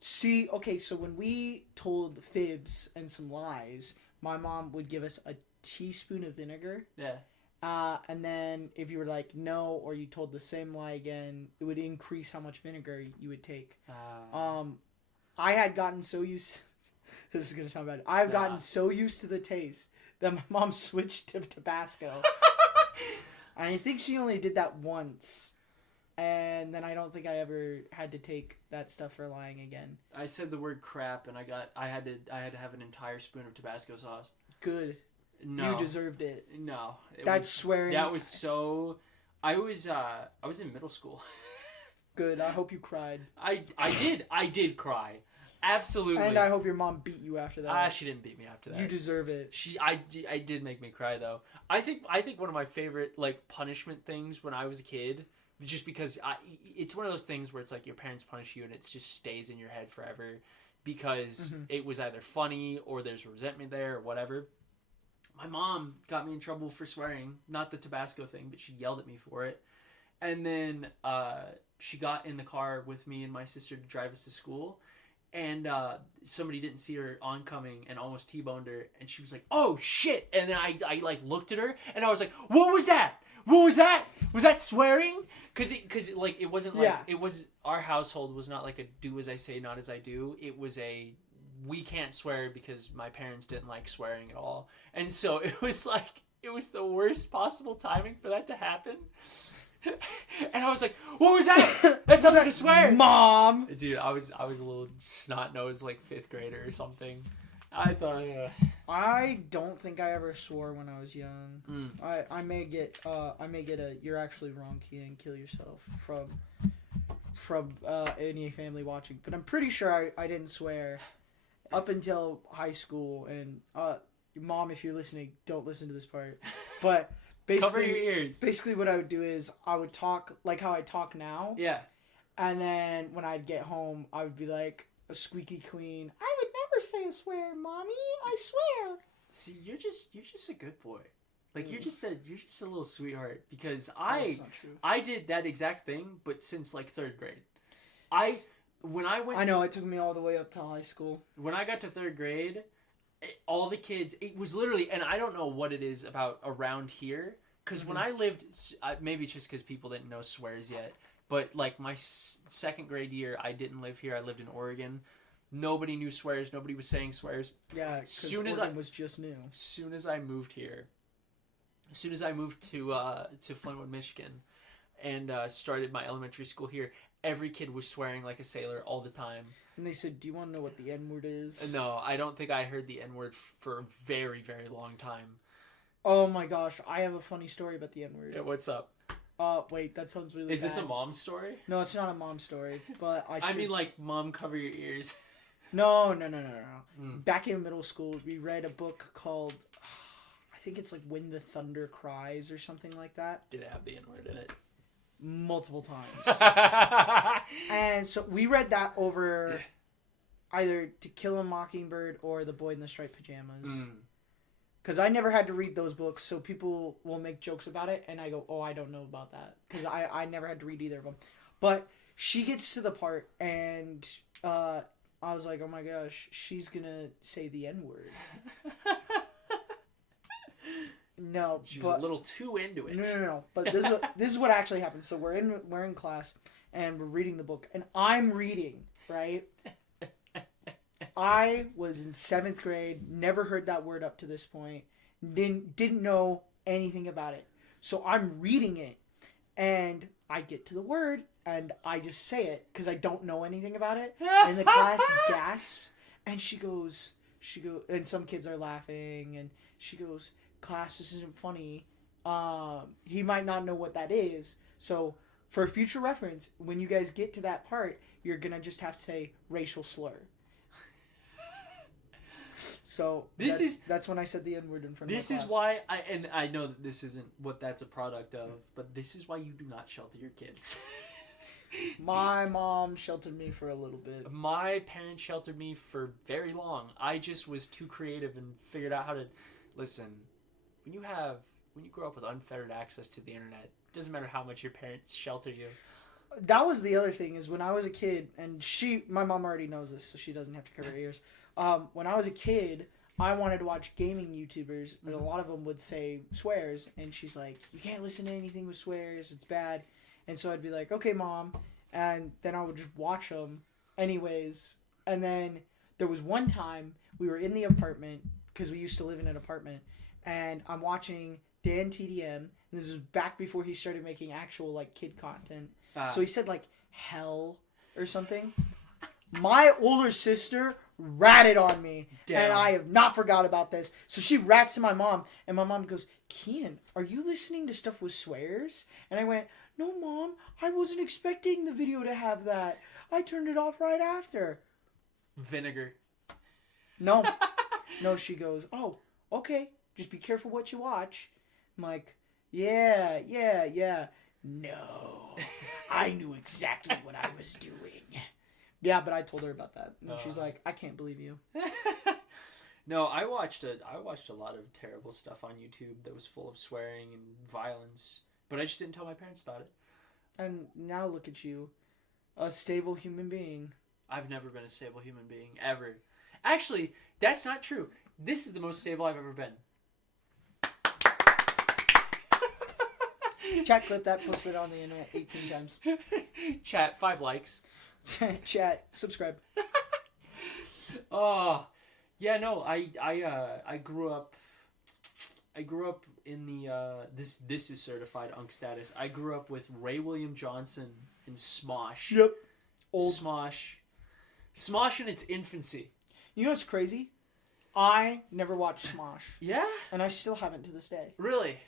See, okay, so when we told fibs and some lies, my mom would give us a teaspoon of vinegar. Yeah. And then if you were like no, or you told the same lie again, it would increase how much vinegar you would take. I had gotten so used. This is gonna sound bad. I've gotten so used to the taste that my mom switched to Tabasco. And I think she only did that once, and then I don't think I ever had to take that stuff for lying again. I said the word crap, and I had to have an entire spoon of Tabasco sauce. Good. No. You deserved it. No. That's swearing. That was so... I was in middle school. Good. I hope you cried. I did cry. Absolutely. And I hope your mom beat you after that. She didn't beat me after that. You deserve it. I did make me cry though. I think one of my favorite like punishment things when I was a kid, just because it's one of those things where it's like your parents punish you and it just stays in your head forever because it was either funny or there's resentment there or whatever. My mom got me in trouble for swearing, not the Tabasco thing, but she yelled at me for it. And then she got in the car with me and my sister to drive us to school. And somebody didn't see her oncoming and almost T-boned her. And she was like, "Oh, shit." And then I like looked at her and I was like, "What was that? What was that? Was that swearing?" Because it wasn't like, it was, our household was not like a do as I say, not as I do. It was a, we can't swear because my parents didn't like swearing at all. And so it was like, it was the worst possible timing for that to happen. And I was like, "What was that? That sounds like a swear." Mom! Dude, I was a little snot-nosed like 5th grader or something. I thought, I don't think I ever swore when I was young. Mm. I may get a "you're actually wrong, Kian, kill yourself" from any family watching, but I'm pretty sure I didn't swear up until high school. And Mom, if you're listening, don't listen to this part. But Cover your ears. Basically, what I would do is I would talk like how I talk now. Yeah. And then when I'd get home, I would be like a squeaky clean. I would never say a swear, mommy. I swear. See, you're just a good boy. Like you're just a little sweetheart because That's not true. I did that exact thing, but since like 3rd grade. When I went. I know it took me all the way up to high school. When I got to 3rd grade, all the kids. It was literally, and I don't know what it is about around here. Because when I lived, maybe it's just because people didn't know swears yet. But like my 2nd grade year, I didn't live here. I lived in Oregon. Nobody knew swears. Nobody was saying swears. Yeah, because Oregon was just new. As soon as I moved here, as soon as I moved to Flintwood, Michigan, and started my elementary school here, every kid was swearing like a sailor all the time. And they said, "Do you want to know what the N-word is?" No, I don't think I heard the N-word for a very, very long time. Oh my gosh, I have a funny story about the N-word. Yeah, what's up? Wait, that sounds really Is bad. this a mom story? No, it's not a mom story, but I mean, like, mom, cover your ears. No. Back in middle school, we read a book called, I think it's like When the Thunder Cries or something like that. Did it have the N-word in it? Multiple times. And so we read that over either To Kill a Mockingbird or The Boy in the Striped Pajamas. Because I never had to read those books, so people will make jokes about it, and I go, oh, I don't know about that. Because I never had to read either of them. But she gets to the part, and I was like, oh my gosh, she's going to say the N-word. No, she was a little too into it. No. But this is what actually happened. So we're in class, and we're reading the book, and I'm reading, right? I was in 7th grade, never heard that word up to this point, didn't know anything about it. So I'm reading it, and I get to the word, and I just say it, because I don't know anything about it, and the class gasps, and she goes, and some kids are laughing, and she goes, class, this isn't funny. He might not know what that is, so for future reference, when you guys get to that part, you're going to just have to say racial slur. So that's when I said the N-word in front of my class. This is why I know that this isn't what that's a product of, but this is why you do not shelter your kids. My mom sheltered me for a little bit. My parents sheltered me for very long. I just was too creative and figured out how to listen. When you grow up with unfettered access to the internet, it doesn't matter how much your parents shelter you. That was the other thing, is when I was a kid, and my mom already knows this, so she doesn't have to cover her ears. When I was a kid, I wanted to watch gaming YouTubers, but a lot of them would say swears, and she's like, you can't listen to anything with swears, it's bad. And so I'd be like, okay, Mom, and then I would just watch them anyways. And then there was one time we were in the apartment, because we used to live in an apartment, and I'm watching Dan TDM, and this was back before he started making actual like kid content. So he said like hell or something. My older sister ratted on me. Damn. And I have not forgot about this. So she rats to my mom, and my mom goes, Kian, are you listening to stuff with swears? And I went, no, Mom, I wasn't expecting the video to have that. I turned it off right after. Vinegar. No, she goes, oh, okay, just be careful what you watch. I'm like, yeah. No, I knew exactly what I was doing. Yeah, but I told her about that, and she's like, I can't believe you. No, I watched a lot of terrible stuff on YouTube that was full of swearing and violence, but I just didn't tell my parents about it. And now look at you, a stable human being. I've never been a stable human being, ever. Actually, that's not true. This is the most stable I've ever been. Chat clip that, posted on the internet 18 times. Chat, 5 likes. Chat, subscribe. Oh, yeah, no, I grew up in the this is certified unk status. I grew up with Ray William Johnson and Smosh. Yep. Old Smosh in its infancy. You know what's crazy? I never watched Smosh. Yeah? And I still haven't to this day. Really?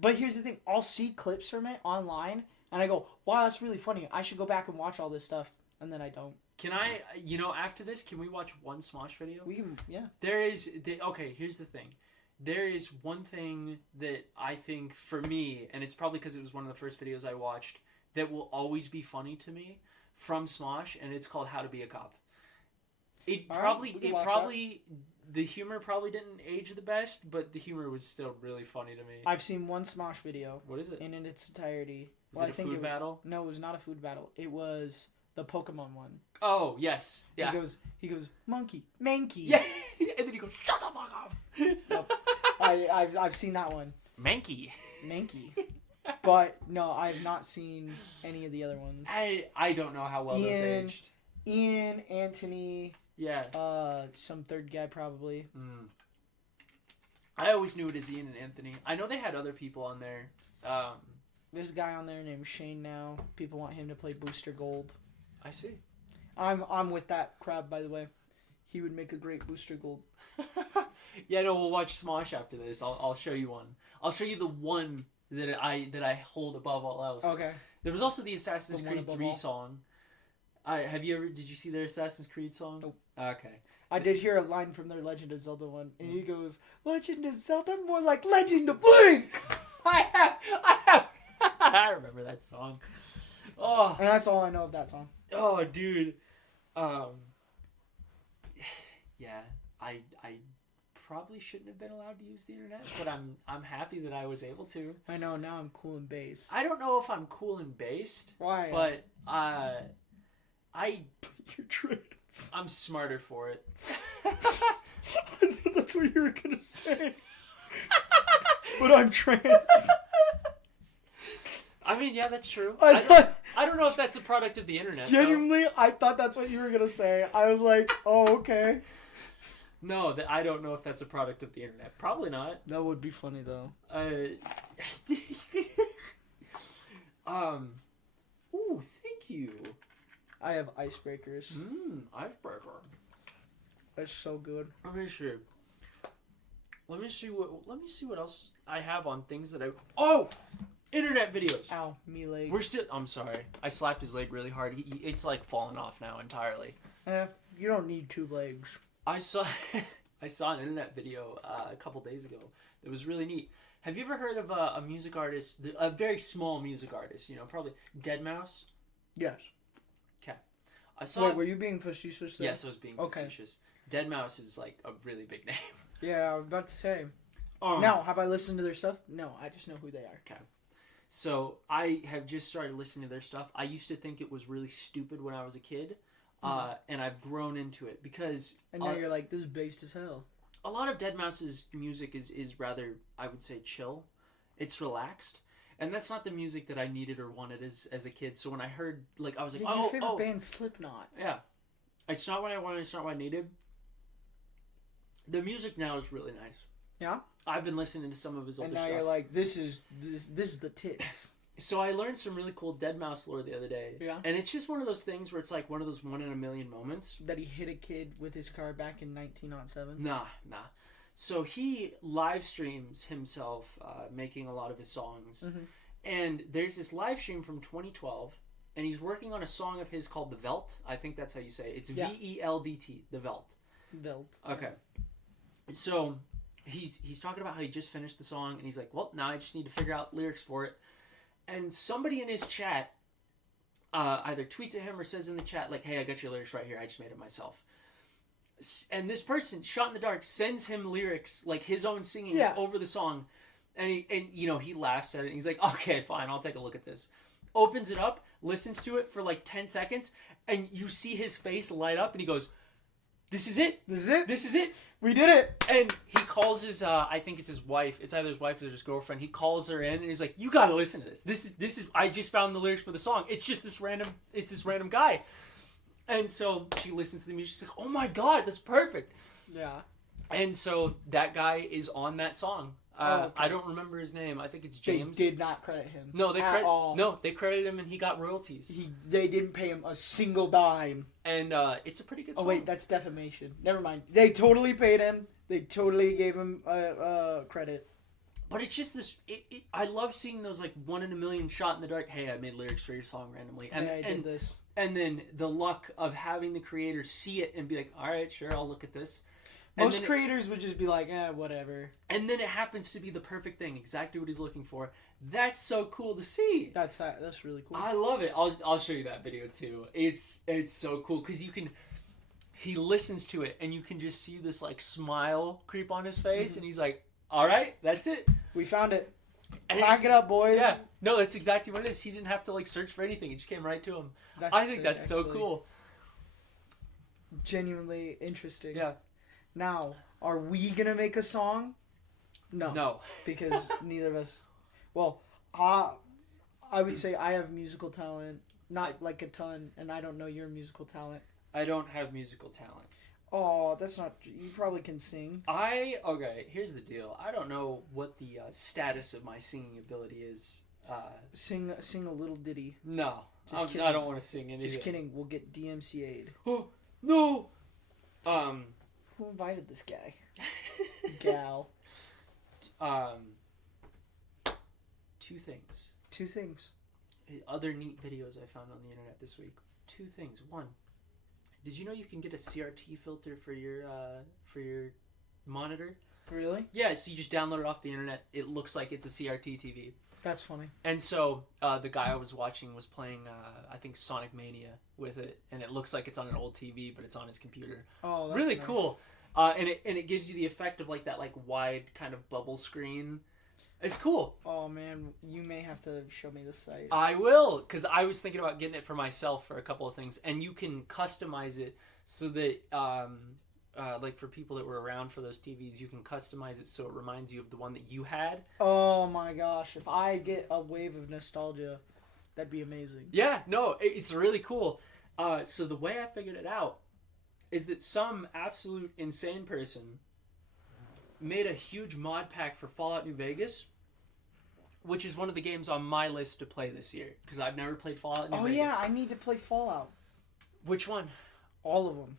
But here's the thing. I'll see clips from it online, and I go, wow, that's really funny. I should go back and watch all this stuff. And then I don't. Can I, after this, can we watch one Smosh video? We can, yeah. Okay, here's the thing. there is one thing that I think for me, and it's probably because it was one of the first videos I watched, that will always be funny to me from Smosh, and it's called How to Be a Cop. The humor probably didn't age the best, but the humor was still really funny to me. I've seen one Smosh video. What is it? In its entirety. Is it a food battle? No, it was not a food battle. It was the Pokemon one. Oh, yes. Yeah. He goes, monkey, Mankey. Yeah. And then he goes, shut the fuck up. Yep. I've seen that one. Mankey. But no, I've not seen any of the other ones. I don't know how well those aged. Ian, Anthony. Yeah. Some third guy probably. I always knew it as Ian and Anthony. I know they had other people on there. There's a guy on there named Shane now. People want him to play Booster Gold. I see. I'm with that crowd, by the way. He would make a great Booster Gold. Yeah, no, we'll watch Smosh after this. I'll show you one. I'll show you the one that I hold above all else. Okay. There was also the Assassin's Creed 3 all. song. Did you see their Assassin's Creed song? Nope. Okay. I did hear a line from their Legend of Zelda one, and he goes, "Legend of Zelda, more like Legend of Blink." I I remember that song. Oh. And that's all I know of that song. Oh, dude. Yeah, I probably shouldn't have been allowed to use the internet, but I'm happy that I was able to. I know, now I'm cool and based. I don't know if I'm cool and based. Why? But You're trans. I'm smarter for it. I thought that's what you were gonna say. But I'm trans. I mean, yeah, that's true. I don't know if that's a product of the internet. Genuinely, I thought that's what you were gonna say. I was like, oh, okay. No, I don't know if that's a product of the internet. Probably not. That would be funny though. Ooh, thank you. I have icebreakers. Icebreaker. That's so good. Let me see what else I have on things that internet videos. Ow, me leg. I'm sorry. I slapped his leg really hard. It's like fallen off now entirely. You don't need two legs. I saw an internet video a couple days ago that was really neat. Have you ever heard of a music artist, a very small music artist, probably Deadmau5? Yes. Okay. Wait, were you being facetious? Yes, I was being facetious. Deadmau5 is like a really big name. Yeah, I was about to say. Now, have I listened to their stuff? No, I just know who they are. Okay. So I have just started listening to their stuff. I used to think it was really stupid when I was a kid. And I've grown into it because... And now you're like, this is based as hell. A lot of Deadmau5's music is rather, I would say, chill. It's relaxed. And that's not the music that I needed or wanted as a kid. So when I heard, I was like, your favorite band, Slipknot. Yeah. It's not what I wanted, it's not what I needed. The music now is really nice. Yeah? I've been listening to some of his older stuff. And now you're like, this is the tits. So I learned some really cool Deadmau5 lore the other day. Yeah. And it's just one of those things where it's like one of those 1 in a million moments. That he hit a kid with his car back in 1907? Nah. So he live streams himself making a lot of his songs. Mm-hmm. And there's this live stream from 2012. And he's working on a song of his called The Veld. I think that's how you say it. It's VELDT, The Veld. Veld. Okay. So he's talking about how he just finished the song. And he's like, well, now I just need to figure out lyrics for it. And somebody in his chat either tweets at him or says in the chat, like, hey, I got your lyrics right here. I just made it myself. And this person, shot in the dark, sends him lyrics, like his own singing over the song. And he laughs at it. And he's like, okay, fine, I'll take a look at this. Opens it up, listens to it for like 10 seconds, and you see his face light up, and he goes, this is it. This is it. This is it. We did it. And he calls his, I think it's his wife. It's either his wife or his girlfriend. He calls her in and he's like, you got to listen to this. This is, I just found the lyrics for the song. It's just this random guy. And so she listens to the music. She's like, oh my God, that's perfect. Yeah. And so that guy is on that song. Okay. I don't remember his name. I think it's James. They did not credit him. No, they credited him and he got royalties. They didn't pay him a single dime. And it's a pretty good song. Oh wait, that's defamation. Never mind. They totally paid him. They totally gave him credit. But it's just this. I love seeing those like 1 in a million shot in the dark. Hey, I made lyrics for your song randomly. And I did this. And then the luck of having the creator see it and be like, all right, sure, I'll look at this. Most creators would just be like, whatever. And then it happens to be the perfect thing, exactly what he's looking for. That's so cool to see. That's really cool. I love it. I'll show you that video too. It's so cool because he listens to it and you can just see this like smile creep on his face and he's like, all right, that's it. We found it. Pack it up, boys. Yeah. No, that's exactly what it is. He didn't have to like search for anything. It just came right to him. I think that's so cool. Genuinely interesting. Yeah. Now, are we gonna make a song? No. Because neither of us. Well, I would say I have musical talent, not like a ton, and I don't know your musical talent. I don't have musical talent. Oh, that's not. You probably can sing. Okay. Here's the deal. I don't know what the status of my singing ability is. Sing a little ditty. No, Just I don't want to sing anything. Just kidding. We'll get DMCA'd. Oh no. Who invited this guy? Gal. Two things. Other neat videos I found on the internet this week. Two things. One, did you know you can get a CRT filter for your monitor? Really? Yeah, so you just download it off the internet. It looks like it's a CRT TV. That's funny. And so the guy I was watching was playing, I think, Sonic Mania with it, and it looks like it's on an old TV, but it's on his computer. Oh, that's really nice. cool. And it gives you the effect of like that like wide kind of bubble screen. It's cool. Oh man, you may have to show me the site. I will, because I was thinking about getting it for myself for a couple of things, and you can customize it so that like for people that were around for those TVs, you can customize it so it reminds you of the one that you had. Oh my gosh, if I get a wave of nostalgia, that'd be amazing. Yeah, no, it's really cool. So the way I figured it out is that some absolute insane person made a huge mod pack for Fallout New Vegas, which is one of the games on my list to play this year, because I've never played Fallout New Vegas. Oh yeah, I need to play Fallout. Which one? All of them.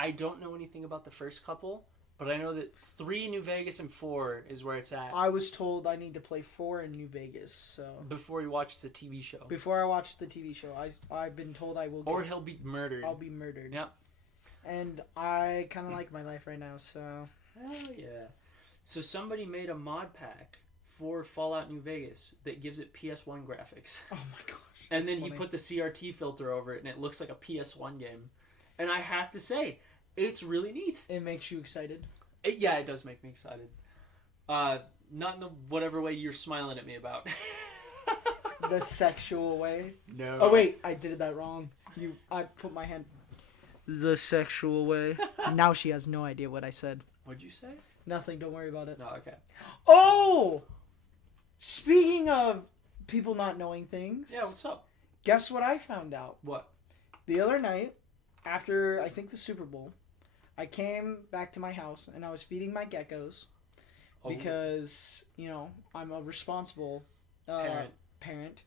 I don't know anything about the first couple, but I know that 3 New Vegas and 4 is where it's at. I was told I need to play 4 in New Vegas, so... Before you watch the TV show. Before I watch the TV show. I've been told I will... Or he'll be murdered. I'll be murdered. Yep. And I kind of like my life right now, so... Hell yeah. So somebody made a mod pack for Fallout New Vegas that gives it PS1 graphics. Oh my gosh. And then funny. he put the CRT filter over it, and it looks like a PS1 game. And I have to say, it's really neat. It makes you excited? Yeah, it does make me excited. Not in the whatever way you're smiling at me about. The sexual way? No. Oh wait, I did that wrong. I put my hand... The sexual way. Now she has no idea what I said. What'd you say? Nothing, don't worry about it. No, okay. Oh! Speaking of people not knowing things. Yeah, what's up? Guess what I found out? What? The other night, after I think the Super Bowl, I came back to my house and I was feeding my geckos because, you know, I'm a responsible parent.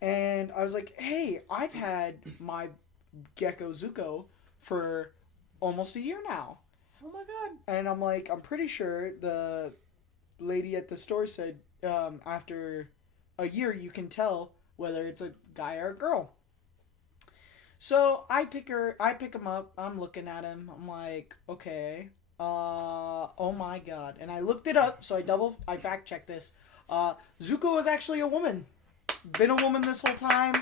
And I was like, hey, I've had my gecko Zuko for almost a year now. Oh my god. And I'm like, I'm pretty sure the lady at the store said after a year you can tell whether it's a guy or a girl. So I pick him up, I'm looking at him, I'm like, okay, oh my god. And I looked it up, so I fact checked this. Zuko is actually a woman. Been a woman this whole time.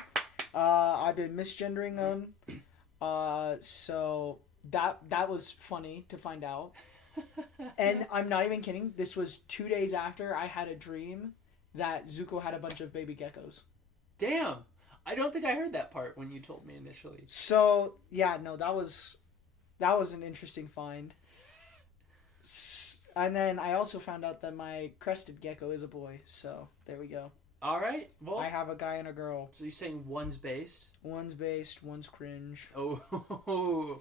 I've been misgendering him. So that was funny to find out. And I'm not even kidding. This was 2 days after I had a dream that Zuko had a bunch of baby geckos. Damn. I don't think I heard that part when you told me initially. So, yeah, no, that was an interesting find. And then I also found out that my crested gecko is a boy. So, there we go. All right. Well, I have a guy and a girl. So you're saying one's based? One's based, one's cringe. Oh.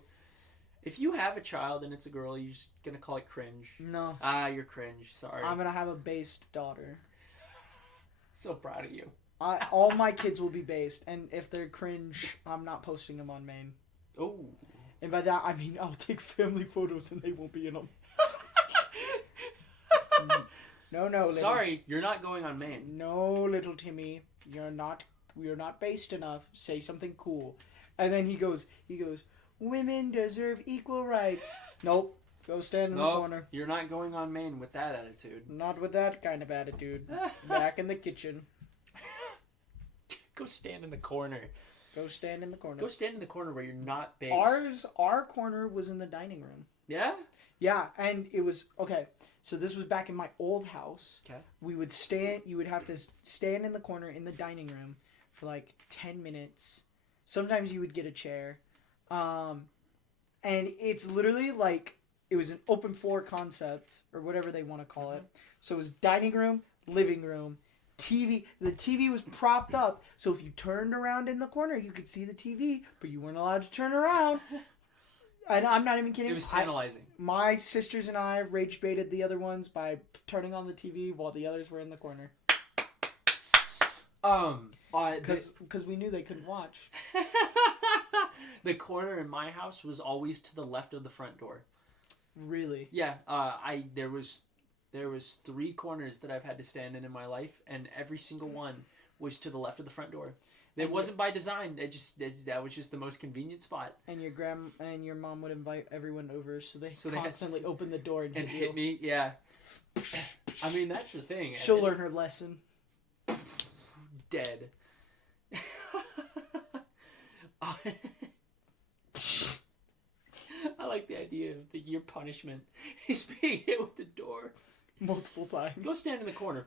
If you have a child and it's a girl, you're just going to call it cringe. No. You're cringe. Sorry. I'm going to have a based daughter. So proud of you. All my kids will be based, and if they're cringe, I'm not posting them on main. Oh. And by that, I mean I'll take family photos and they won't be in them. No, little, sorry, you're not going on main. No, little Timmy, you're not based enough. Say something cool. And then he goes, Women deserve equal rights. Nope. Go stand in the corner. You're not going on main with that attitude. Not with that kind of attitude. Back in the kitchen. Go stand in the corner. Go stand in the corner. Go stand in the corner where you're not based. Our corner was in the dining room. Yeah? Yeah, and it was, okay, so this was back in my old house. Okay. You would have to stand in the corner in the dining room for like 10 minutes. Sometimes you would get a chair. And it's literally like, it was an open floor concept, or whatever they want to call it. So it was dining room, living room, TV. The TV was propped up, so if you turned around in the corner, you could see the TV, but you weren't allowed to turn around. And I'm not even kidding. It was tantalizing. My sisters and I rage baited the other ones by turning on the TV while the others were in the corner. Because we knew they couldn't watch. The corner in my house was always to the left of the front door. Really? Yeah. There was 3 corners that I've had to stand in my life, and every single one was to the left of the front door. It wasn't by design. That was just the most convenient spot. And your mom would invite everyone over, so they constantly open the door and hit me. Yeah. I mean, that's the thing. She'll learn her lesson. Dead. I like the idea that your punishment is being hit with the door multiple times. Go stand in the corner.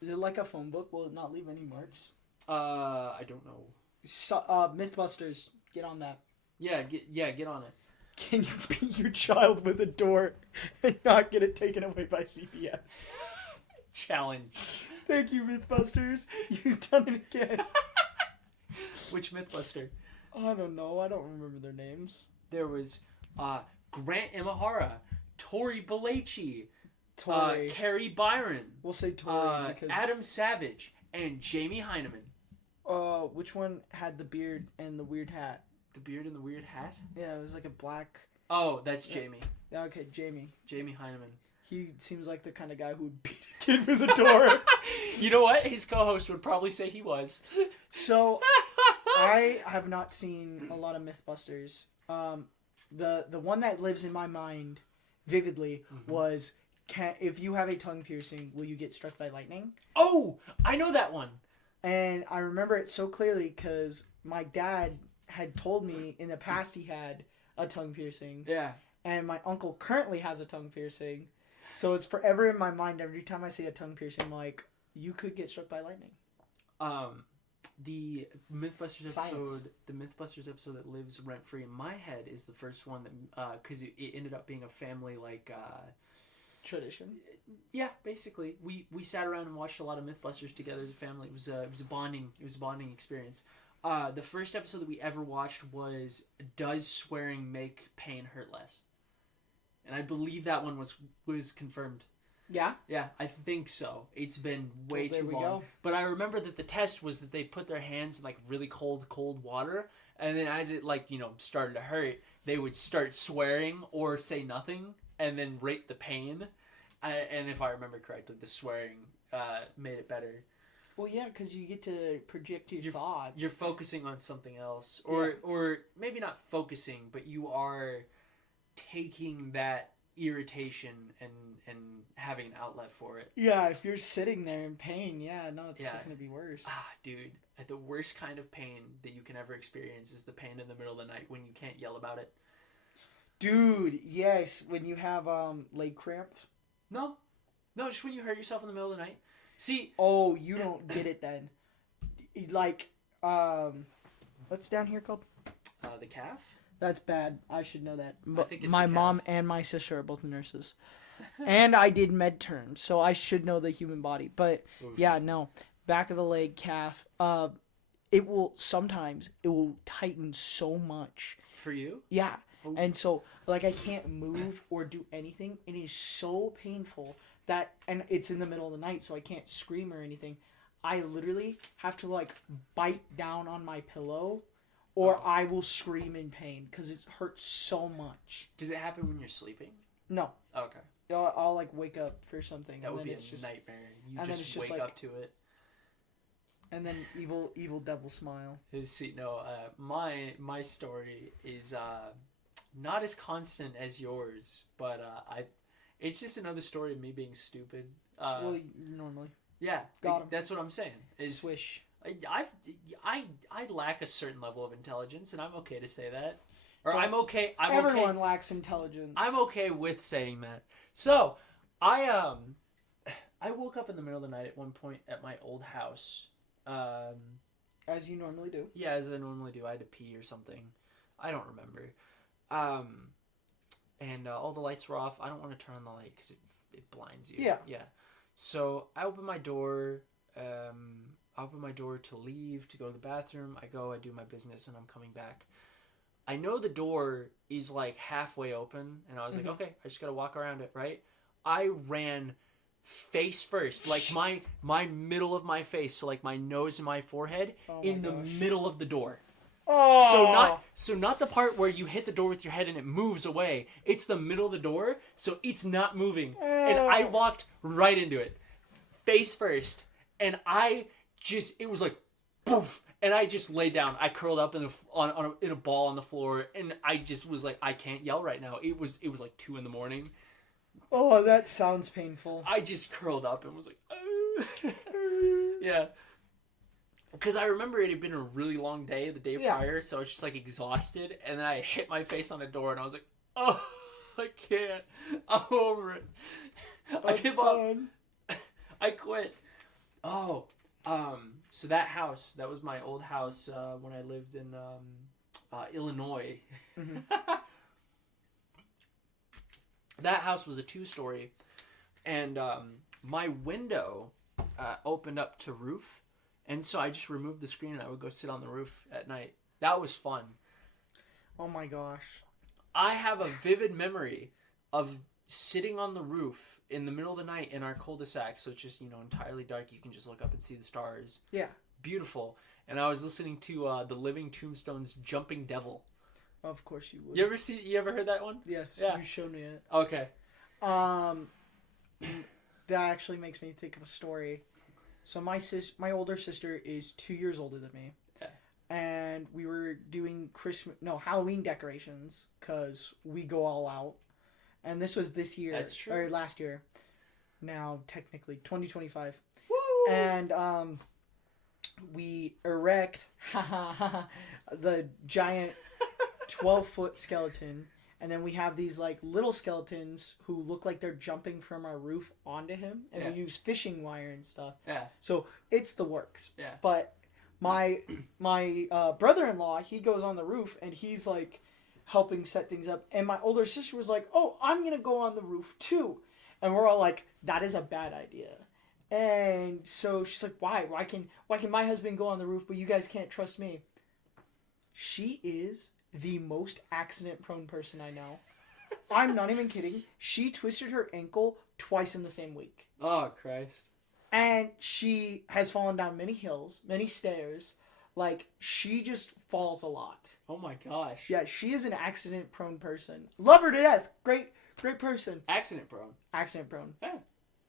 Is it like a phone book? Will it not leave any marks? I don't know. So, Mythbusters, get on that. Yeah, get on it. Can you beat your child with a door and not get it taken away by CPS? Challenge. Thank you, Mythbusters. You've done it again. Which Mythbuster? I don't know. I don't remember their names. There was Grant Imahara, Tori Belleci, Carrie Byron. We'll say Tori because Adam Savage and Jamie Heineman. Which one had the beard and the weird hat? The beard and the weird hat? Yeah, it was like a black. Oh, that's Jamie. Yeah, okay, Jamie. Jamie Heineman. He seems like the kind of guy who would beat a kid with a door. You know what? His co-host would probably say he was. So, I have not seen a lot of Mythbusters. The one that lives in my mind vividly was, if you have a tongue piercing, will you get struck by lightning? Oh, I know that one. And I remember it so clearly because my dad had told me in the past he had a tongue piercing. Yeah. And my uncle currently has a tongue piercing. So it's forever in my mind. Every time I see a tongue piercing, I'm like, you could get struck by lightning. The Mythbusters episode that lives rent free in my head is the first one that because it ended up being a family tradition. Yeah, basically, we sat around and watched a lot of Mythbusters together as a family. It was a bonding experience. The first episode that we ever watched was "Does Swearing Make Pain Hurt Less?" And I believe that one was confirmed. Yeah? Yeah, I think so. It's been way too long. Go. But I remember that the test was that they put their hands in like really cold water, and then as it started to hurt, they would start swearing or say nothing, and then rate the pain. And if I remember correctly, the swearing made it better. Well, yeah, because you get to project your thoughts. You're focusing on something else, or maybe not focusing, but you are taking that irritation and having an outlet for it. Yeah, if you're sitting there in pain, it's just gonna be worse. Dude, the worst kind of pain that you can ever experience is the pain in the middle of the night when you can't yell about it. Dude, yes, when you have leg cramp. No, just when you hurt yourself in the middle of the night. See. Oh, you don't get it then. Like, what's down here called? The calf. That's bad. I should know that. I think it's my mom and my sister are both nurses. And I did med term, so I should know the human body. But yeah, no. Back of the leg, calf. It will tighten so much. For you? Yeah. Ooh. And so I can't move or do anything. It is so painful and it's in the middle of the night, so I can't scream or anything. I literally have to bite down on my pillow. Or I will scream in pain because it hurts so much. Does it happen when you're sleeping? No. Okay. I'll wake up for something. That would be a nightmare. You just wake up to it. And then evil devil smile. See, no, my story is not as constant as yours, but it's just another story of me being stupid. Well, normally. Yeah, Got him. That's what I'm saying. Swish. I lack a certain level of intelligence, and I'm okay to say that. Or I'm okay. Everyone lacks intelligence. I'm okay with saying that. So, I woke up in the middle of the night at one point at my old house. As you normally do. Yeah, as I normally do. I had to pee or something. I don't remember. And all the lights were off. I don't want to turn on the light because it blinds you. Yeah. Yeah. So I open my door. I open my door to leave, to go to the bathroom. I go, I do my business, and I'm coming back. I know the door is like halfway open, and I was like, okay, I just gotta walk around it, right? I ran face first, like my middle of my face, so like my nose and my forehead, in the middle of the door. Oh. So not the part where you hit the door with your head and it moves away. It's the middle of the door, so it's not moving. And I walked right into it, face first, and it was like, poof, and I just laid down. I curled up in a ball on the floor, and I just was like, I can't yell right now. It was like 2 a.m. Oh, that sounds painful. I just curled up and was like, yeah. Because I remember it had been a really long day the day prior, so I was just like exhausted, and then I hit my face on the door, and I was like, oh, I can't. I'm over it. I give up. I quit. Oh, so that house, that was my old house when I lived in Illinois. Mm-hmm. That house was a 2-story, and my window opened up to roof, and so I just removed the screen and I would go sit on the roof at night. That was fun. Oh my gosh. I have a vivid memory of sitting on the roof in the middle of the night in our cul-de-sac, so it's just, entirely dark. You can just look up and see the stars. Yeah. Beautiful. And I was listening to the Living Tombstones' Jumping Devil. Of course you would. You ever heard that one? Yes. Yeah. You showed me it. Okay. That actually makes me think of a story. So my older sister is 2 years older than me. Okay. And we were doing Halloween decorations because we go all out. And this was this year. That's true. Or last year. Now, technically, 2025. Woo! And we erect the giant 12-foot skeleton. And then we have these like little skeletons who look like they're jumping from our roof onto him. And we use fishing wire and stuff. Yeah. So it's the works. Yeah. But my brother-in-law, he goes on the roof and he's like helping set things up. And my older sister was like, oh, I'm going to go on the roof too. And we're all like, that is a bad idea. And so she's like, why? Why can my husband go on the roof, but you guys can't trust me? She is the most accident-prone person I know. I'm not even kidding. She twisted her ankle twice in the same week. Oh, Christ. And she has fallen down many hills, many stairs. Like, she just falls a lot. Oh, my gosh. Yeah, she is an accident-prone person. Love her to death. Great person. Accident-prone. Accident-prone. Yeah.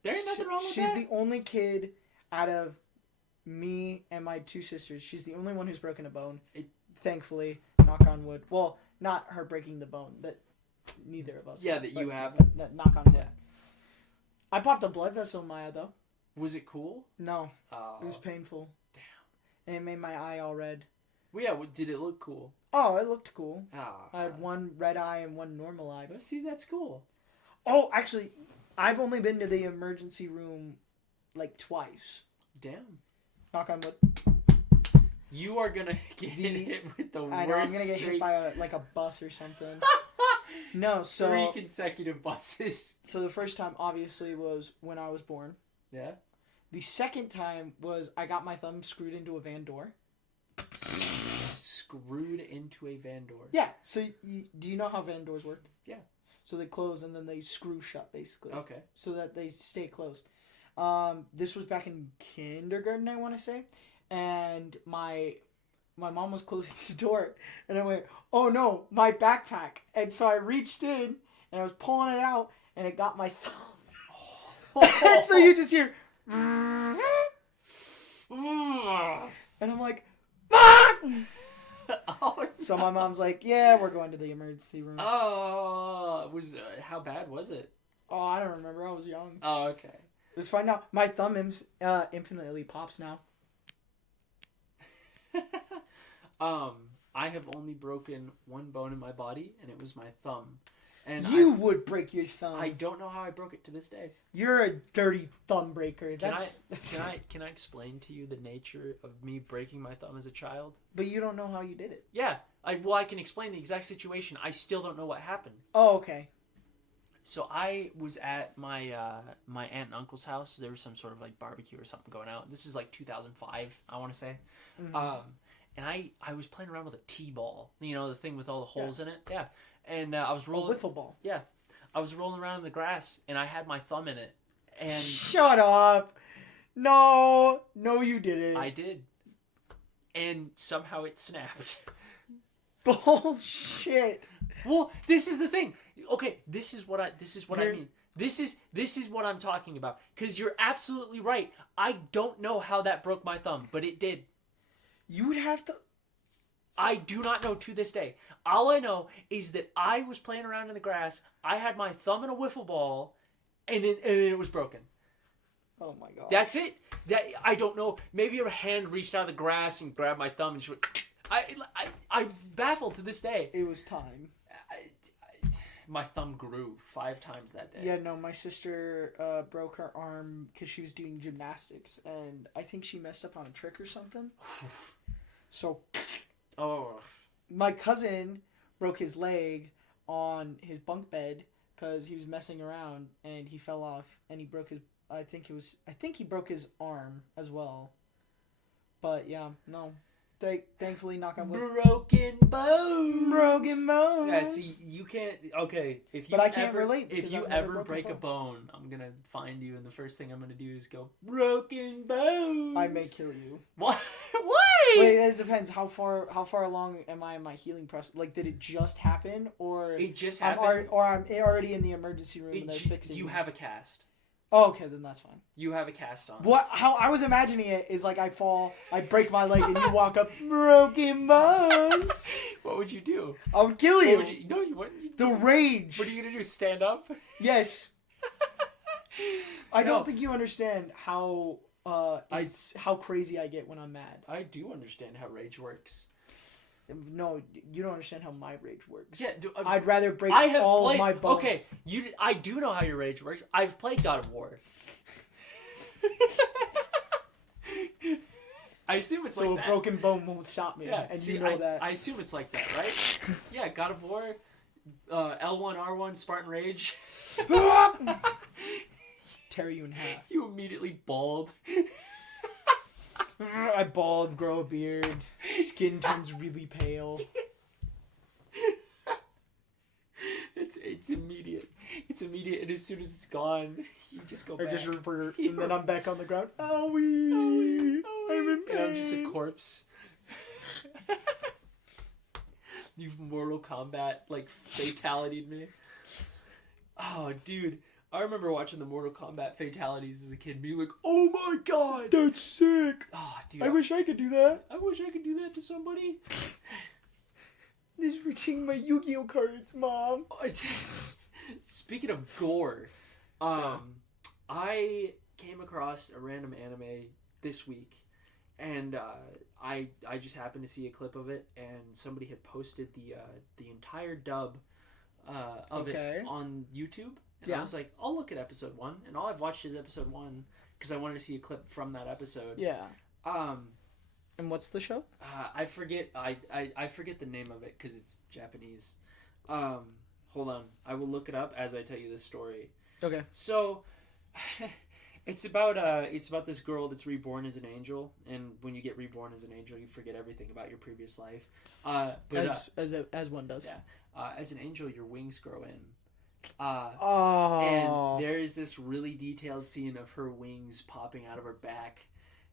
There ain't nothing wrong with she's that. She's the only kid out of me and my 2 sisters. She's the only one who's broken a bone. Thankfully, knock on wood. Well, not her breaking the bone. That neither of us. Yeah, have, that but, you have. Knock on wood. Yeah. I popped a blood vessel in my eye, though. Was it cool? No. Oh. It was painful. Damn. And it made my eye all red. Well, yeah, did it look cool? Oh, it looked cool. Oh. I had one red eye and one normal eye. Let's see, that's cool. Oh, actually, I've only been to the emergency room like twice. Damn. Knock on wood. You are gonna get hit with the worst. I know, I'm gonna get hit by a bus or something. No, so 3 consecutive buses. So the first time obviously was when I was born. Yeah. The second time was I got my thumb screwed into a van door. Screwed into a van door. Yeah. So do you know how van doors work? Yeah. So they close and then they screw shut basically. Okay. So that they stay closed. This was back in kindergarten, I want to say, and my mom was closing the door, and I went, "Oh no, my backpack!" And so I reached in and I was pulling it out, and it got my thumb. And so you just hear. And I'm like, fuck! Oh, So no. my mom's like, yeah, we're going to the emergency room. Oh, how bad was it? Oh, I don't remember. I was young. Oh, okay. It's fine now. My thumb infinitely pops now. I have only broken one bone in my body, and it was my thumb. And You would break your thumb. I don't know how I broke it to this day. You're a dirty thumb breaker. Can I explain to you the nature of me breaking my thumb as a child? But you don't know how you did it. Yeah, I can explain the exact situation. I still don't know what happened. Oh, okay. So I was at my my aunt and uncle's house. There was some sort of like barbecue or something going out. This is like 2005, I want to say. Mm-hmm. And I was playing around with a T-ball. You know, the thing with all the holes in it. Yeah. And I was A rolling. wiffle ball. Yeah, I was rolling around in the grass, and I had my thumb in it. And Shut up! No, you didn't. I did. And somehow it snapped. Bullshit. Well, this is the thing. Okay, this is what I mean. This is what I'm talking about. Because you're absolutely right. I don't know how that broke my thumb, but it did. You would have to. I do not know to this day. All I know is that I was playing around in the grass. I had my thumb in a wiffle ball, and then it was broken. Oh my god. That's it. That I don't know. Maybe your hand reached out of the grass and grabbed my thumb and she went. I'm baffled to this day. It was time. My thumb grew 5 times that day. Yeah, no, my sister broke her arm because she was doing gymnastics, and I think she messed up on a trick or something. So, my cousin broke his leg on his bunk bed because he was messing around and he fell off and he broke his. I think he broke his arm as well. But yeah, no. Thankfully, knock on wood. Broken bones. Broken bones. Yeah, see, you can't. Okay, if you But I can't relate If because you I've never ever broken a break a bone. bone, I'm gonna find you, and the first thing I'm gonna do is go broken bones. I may kill you. What? Why? Wait, it depends. How far along am I in my healing process? Like, did it just happen, or It just I'm happened. I'm already in the emergency room and they're fixing You me? have a cast. Oh, okay, then that's fine. You have a cast on. What? How I was imagining it is like I fall, I break my leg, and you walk up, broken bones. What would you do? I would kill What you. would you? No, you wouldn't. The rage. What are you gonna do? Stand up? Yes. I No. don't think you understand how how crazy I get when I'm mad. I do understand how rage works. No, you don't understand how my rage works. Yeah, I'd rather break I have all played. of my bones. Okay, I do know how your rage works. I've played God of War. I assume it's So like a that. broken bone won't stop me, Yeah, and see, you know that. I assume it's like that, right? Yeah, God of War, L1, R1, Spartan Rage. Tear you in half. You immediately bald. I bald, grow a beard, skin turns really pale. It's immediate. It's immediate, and as soon as it's gone, you just go I back. just revert, and then I'm back on the ground. Owie! I'm in pain. And I'm just a corpse. You've Mortal Kombat like fatality me. Oh, dude. I remember watching the Mortal Kombat fatalities as a kid, being like, "Oh my god, That's sick. oh, dude, I wish I could do that. I wish I could do that to somebody." This is reaching my Yu-Gi-Oh cards, Mom. Speaking of gore, I came across a random anime this week, and I just happened to see a clip of it, and somebody had posted the entire dub of it on YouTube. And I was like, I'll look at episode 1, and all I've watched is episode 1 because I wanted to see a clip from that episode. Yeah. And what's the show? I forget. I forget the name of it because it's Japanese. Hold on, I will look it up as I tell you this story. Okay. So, it's about this girl that's reborn as an angel, and when you get reborn as an angel, you forget everything about your previous life. As one does. Yeah. As an angel, your wings grow in. Oh. And there is this really detailed scene of her wings popping out of her back,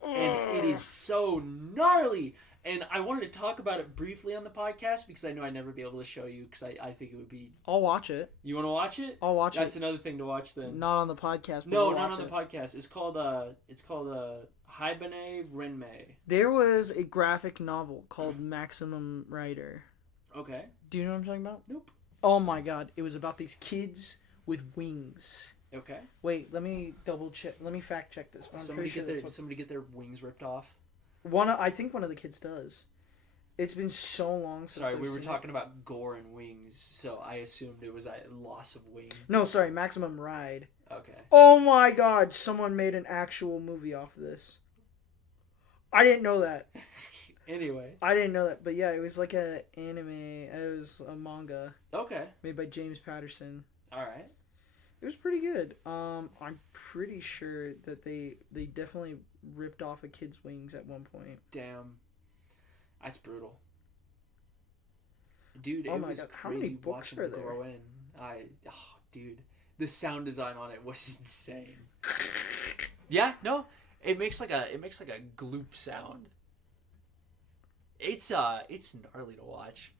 and it is so gnarly. And I wanted to talk about it briefly on the podcast because I know I'd never be able to show you because I think it would be... I'll watch it. You want to watch it? I'll watch That's it. another thing to watch then. Not on the podcast. But No, not on the podcast. It's called Haibane Renmei. There was a graphic novel called Maximum Rider. Okay. Do you know what I'm talking about? Nope. Oh my god. It was about these kids with wings. Okay. Wait, let me double check. Let me fact check this. Somebody get their wings ripped off? I think one of the kids does. It's been so long since Sorry, I've we were seen talking about gore and wings, so I assumed it was a loss of wing. No, sorry, Maximum Ride. Okay. Oh my god, someone made an actual movie off of this. I didn't know that. Anyway. I didn't know that, but yeah, it was like an anime. It was a manga. Okay. Made by James Patterson. Alright. It was pretty good. I'm pretty sure that they definitely ripped off a kid's wings at one point. Damn. That's brutal. Dude, oh my god, how many books are there? Grow in. Dude, the sound design on it was insane. Yeah, no, it makes like a gloop sound. It's gnarly to watch.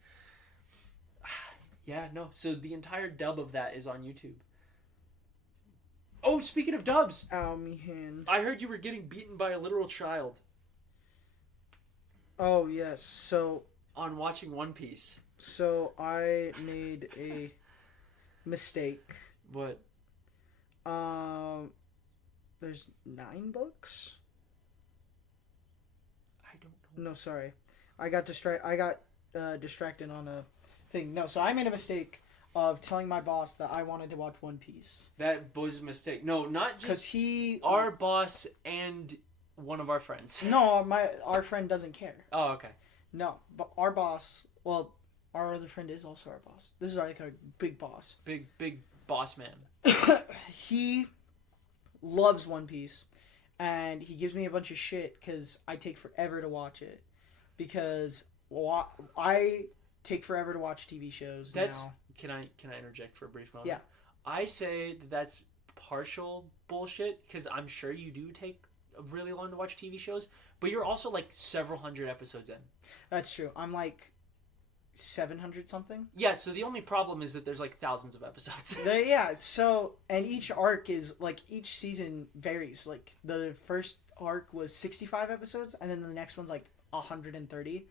Yeah, no. So the entire dub of that is on YouTube. Oh, speaking of dubs, ow, me hand. I heard you were getting beaten by a literal child. Oh yes, so on watching One Piece. So I made a mistake. What? There's 9 books. I don't know. No, sorry, I got distracted on a thing. No, so I made a mistake of telling my boss that I wanted to watch One Piece. That was a mistake. No, not just our boss and one of our friends. No, our friend doesn't care. Oh, okay. No, but our boss, well, our other friend is also our boss. This is like our big boss. Big boss man. He loves One Piece, and he gives me a bunch of shit because I take forever to watch it. Because I take forever to watch TV shows now. Can I interject for a brief moment? Yeah. I say that's partial bullshit because I'm sure you do take really long to watch TV shows, but you're also like several hundred episodes in. That's true. I'm like 700 something. Yeah, so the only problem is that there's like thousands of episodes. So and each arc is like each season varies. Like the first arc was 65 episodes and then the next one's like 130.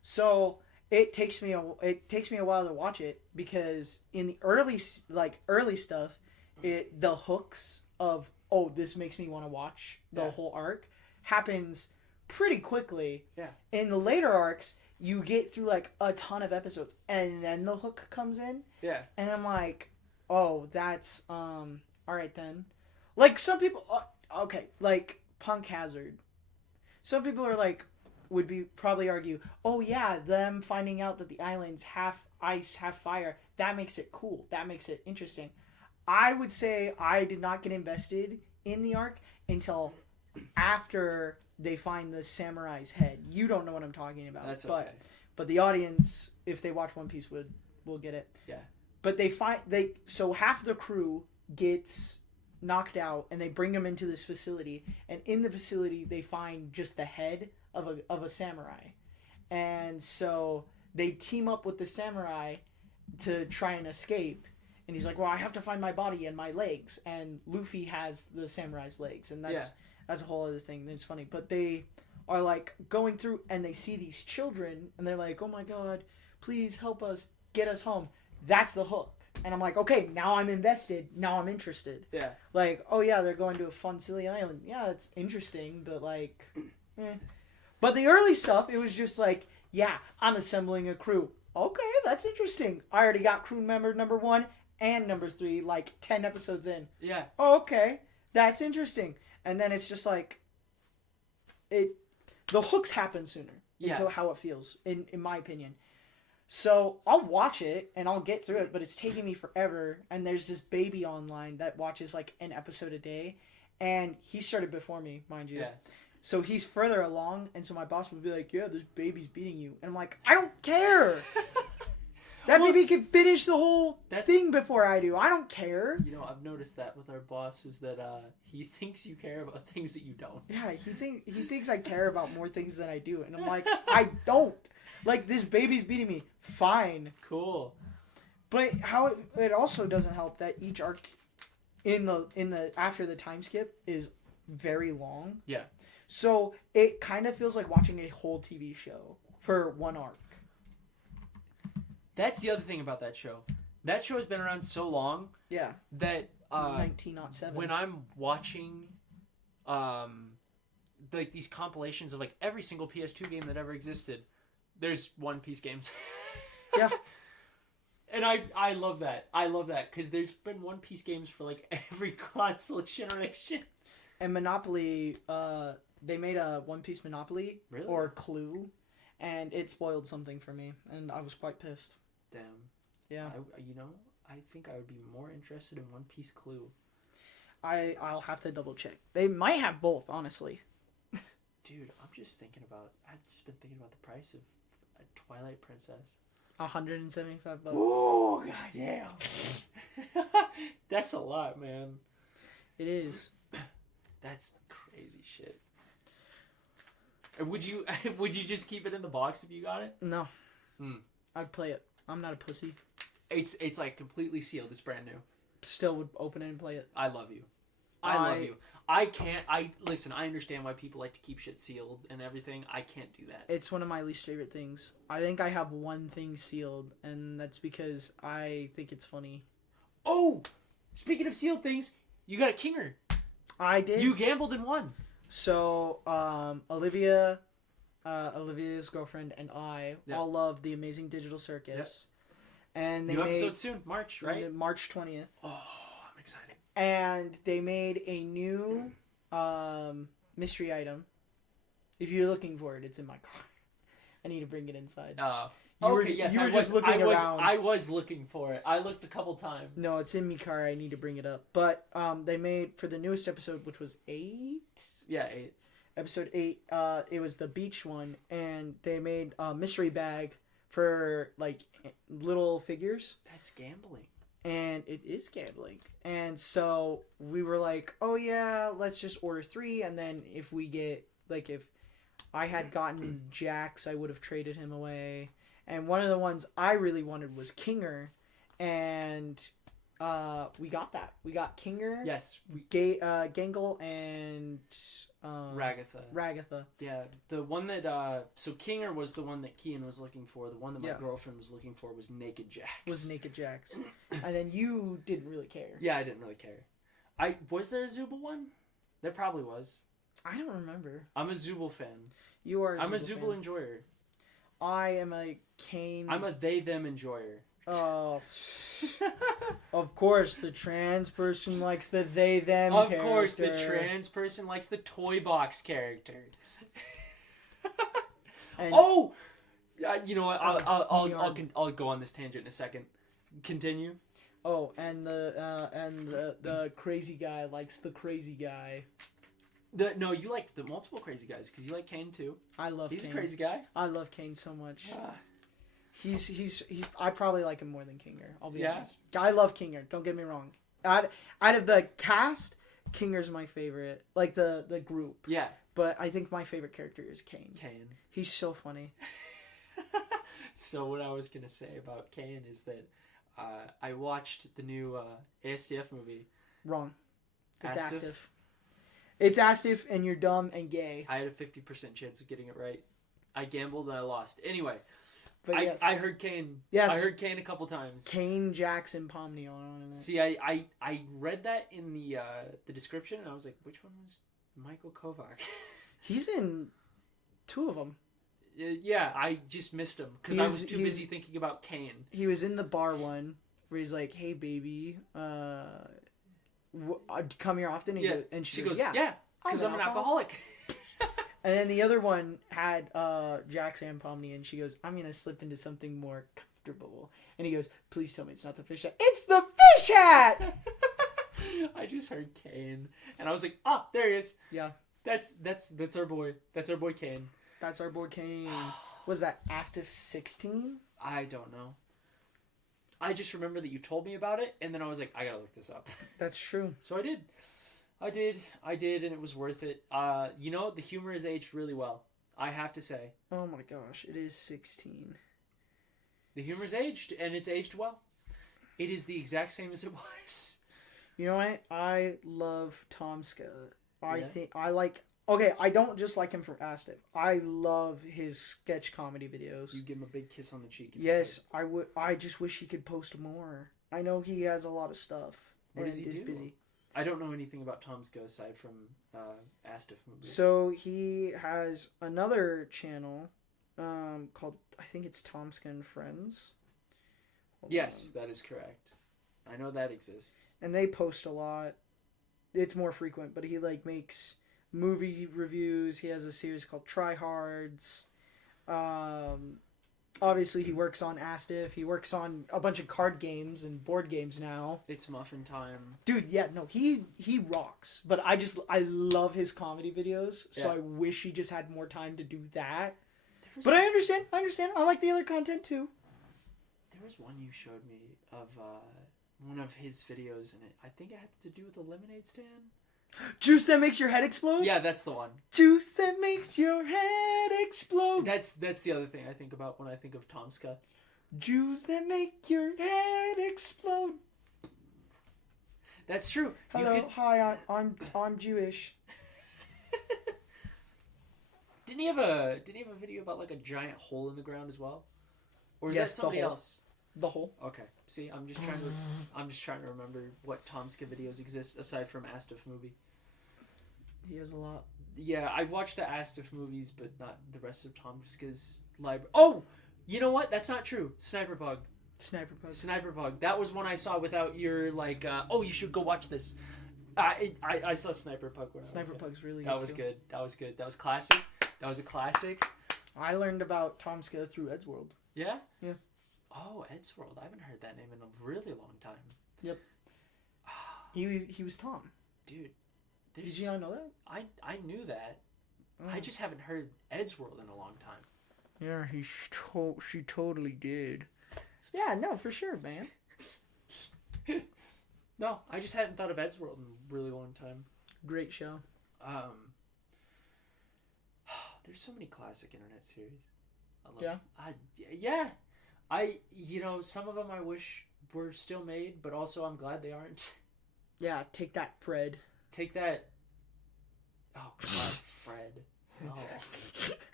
So it takes me a while to watch it because in the early stuff, the hooks of this makes me want to watch the whole arc happens pretty quickly. Yeah. In the later arcs, you get through like a ton of episodes and then the hook comes in. Yeah. And I'm like, oh, that's all right then. Like some people, okay, like Punk Hazard. Some people are like, probably argue, oh yeah, them finding out that the island's half ice, half fire, that makes it cool. That makes it interesting. I would say I did not get invested in the arc until after they find the samurai's head. You don't know what I'm talking about. That's okay. But the audience, if they watch One Piece, will get it. Yeah. But so half the crew gets knocked out and they bring them into this facility, and in the facility they find just the head of a samurai. And so they team up with the samurai to try and escape. And he's like, well, I have to find my body and my legs. And Luffy has the samurai's legs. And that's a whole other thing. It's funny. But they are like going through and they see these children. And they're like, oh my God, please help us, get us home. That's the hook. And I'm like, okay, now I'm invested. Now I'm interested. Yeah. Like, oh yeah, they're going to a fun, silly island. Yeah, it's interesting. But like, But the early stuff, it was just like, yeah, I'm assembling a crew. Okay, that's interesting. I already got crew member number 1 and number 3, like 10 episodes in. Yeah. Oh, okay, that's interesting. And then it's just like, the hooks happen sooner. Yeah. Is how it feels, in my opinion. So I'll watch it and I'll get through it, but it's taking me forever. And there's this baby online that watches like an episode a day, and he started before me, mind you. Yeah. So he's further along, and so my boss would be like, yeah, this baby's beating you. And I'm like, I don't care. That Well, baby can finish the whole that's- thing before I do. I don't care. You know, I've noticed that with our boss is that he thinks you care about things that you don't. Yeah, he thinks I care about more things than I do, and I'm like, I don't. Like, this baby's beating me. Fine. Cool. But how it also doesn't help that each arc in the after the time skip is very long. Yeah. So it kind of feels like watching a whole TV show for one arc. That's the other thing about that show. That show has been around so long Yeah. that 1907. when I'm watching like these compilations of like every single PS2 game that ever existed, there's One Piece games. Yeah. And I love that. I love that because there's been One Piece games for like every console generation. And Monopoly, they made a One Piece Monopoly Really? or Clue, and it spoiled something for me, and I was quite pissed. Damn. Yeah. I think I would be more interested in One Piece Clue. I'll have to double check. They might have both, honestly. Dude, I've just been thinking about the price of a Twilight Princess. $175. Oh, goddamn. That's a lot, man. It is. That's crazy shit. And would you just keep it in the box if you got it? No. Hmm. I'd play it. I'm not a pussy. It's like completely sealed. It's brand new. Still would open it and play it. I love you. I love you. Listen, I understand why people like to keep shit sealed and everything. I can't do that. It's one of my least favorite things. I think I have one thing sealed, and that's because I think it's funny. Oh! Speaking of sealed things, you got a Kinger. I did. You gambled and won. So, Olivia's girlfriend and I all love the Amazing Digital Circus. And they New made episode soon, March, right? March 20th. Oh, I'm excited. And they made a new mystery item. If you're looking for it, it's in my car. I need to bring it inside. You were just looking around. I was looking for it. I looked a couple times. No, it's in my car. I need to bring it up. But they made, for the newest episode, which was 8? Yeah, 8. Episode 8, it was the beach one. And they made a mystery bag for, like, little figures. That's gambling. And it is gambling. And so we were like, oh yeah, let's just order 3. And then if we get, like, if I had gotten Jax, I would have traded him away. And one of the ones I really wanted was Kinger. And we got that. We got Kinger. Yes. Gangle and Ragatha. Yeah, the one that so Kinger was the one that Kian was looking for. The one that my girlfriend was looking for was Naked Jax. And then you didn't really care. Yeah, I didn't really care. Was there a Zubul one? There probably was. I don't remember. I'm a Zubul fan. You are. I'm a Zubul enjoyer. I am a Kane. I'm a they them enjoyer. Oh, of course, the trans person likes the they them. Of character. course, the trans person likes the toy box character. You know what? I'll go on this tangent in a second. Continue. Oh, and the crazy guy likes the crazy guy. No, you like the multiple crazy guys because you like Kane too. I love. He's Kane. a crazy guy. I love Kane so much. He's. I probably like him more than Kinger. I'll be honest. I love Kinger. Don't get me wrong. Out of the cast, Kinger's my favorite. Like the group. Yeah. But I think my favorite character is Kane. Kane. He's so funny. So what I was gonna say about Kane is that I watched the new ASDF movie. Wrong. It's Astif. It's Astif, and you're dumb and gay. I had a 50% chance of getting it right. I gambled and I lost. Anyway, but yes. I heard Kane. Yes. I heard Kane a couple times. Kane, Jax, and Pomni on it. See, I read that in the description, and I was like, which one was Michael Kovac? He's in 2 of them. Yeah, I just missed him because I was too busy thinking about Kane. He was in the bar one where he's like, "Hey, baby, come here often?" And she goes, "Yeah, because I'm an alcoholic." And then the other one had Jax and Pomni, and she goes, "I'm gonna slip into something more comfortable." And he goes, "Please tell me it's not the fish hat." It's the fish hat. I just heard Kane, and I was like, "Ah, there he is." Yeah, that's our boy. That's our boy Kane. That's our boy Kane. Was that Astif 16? I don't know. I just remember that you told me about it, and then I was like, I gotta look this up. That's true. So I did, and it was worth it. You know, the humor has aged really well. I have to say. Oh my gosh, it is 16. The humor's aged, and it's aged well. It is the exact same as it was. You know what? I love Tomska. I Yeah. think I like. Okay, I don't just like him from Astif. I love his sketch comedy videos. You give him a big kiss on the cheek. Yes, I would. I just wish he could post more. I know he has a lot of stuff. What does he is do? busy. I don't know anything about Tomska aside from Astif movies. So he has another channel called, I think it's Tomska and Friends. Hold Yes, on. that is correct. I know that exists. And they post a lot. It's more frequent, but he like makes movie reviews. He has a series called Tryhards. Obviously he works on Astif. He works on a bunch of card games and board games now. It's muffin time. Dude, yeah, no, he rocks. But I love his comedy videos, so Yeah. I wish he just had more time to do that. Was, But I understand. I like the other content too. there was one you showed me of one of his videos, and I think it had to do with a lemonade stand. Juice that makes your head explode? Yeah, that's the one. Juice that makes your head explode. That's the other thing I think about when I think of Tomska. Juice that make your head explode. That's true. Hello, hi, I'm Jewish. Didn't he have a video about like a giant hole in the ground as well? Or is Yes, that the somebody hole. else? The whole. Okay. See, I'm just trying to remember what Tomska videos exist aside from Astif movie. He has a lot. Yeah, I watched the Astif movies, but not the rest of Tomska's library. Oh, you know what? That's not true. Sniper Bug. Sniper Pug. That was one I saw without your like. Oh, you should go watch this. I saw Sniper Pug. When Sniper I was Pug's really good. That was too. good. That was good. That was classic. That was a classic. I learned about Tomska through Ed's World. Yeah. Yeah. Oh, Ed's World. I haven't heard that name in a really long time. Yep. He was Tom. Dude. Did you not know that? I knew that. I just haven't heard Ed's World in a long time. Yeah, she totally did. Yeah, no, for sure, man. No, I just hadn't thought of Ed's World in a really long time. Great show. There's so many classic internet series. I love Yeah? yeah. Some of them I wish were still made, but also I'm glad they aren't. Yeah, take that, Fred. Take that. Oh God, Fred. Oh,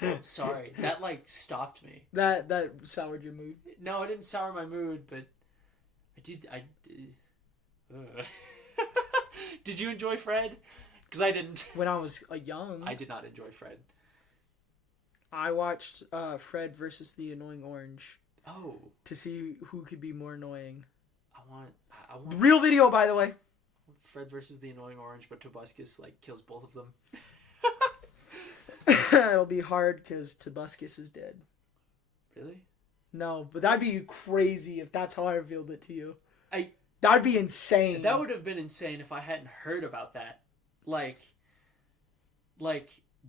I'm sorry. That like stopped me. That soured your mood. No, it didn't sour my mood, but I did. Ugh. Did you enjoy Fred? Because I didn't. When I was young, I did not enjoy Fred. I watched Fred versus the Annoying Orange Oh, to see who could be more annoying. I want Real video, by the way. Fred versus the Annoying Orange, but Tobuscus like kills both of them. It'll be hard because Tobuscus is dead. Really? No, but that'd be crazy if that's how I revealed it to you. I That'd be insane. That would have been insane if I hadn't heard about that. Like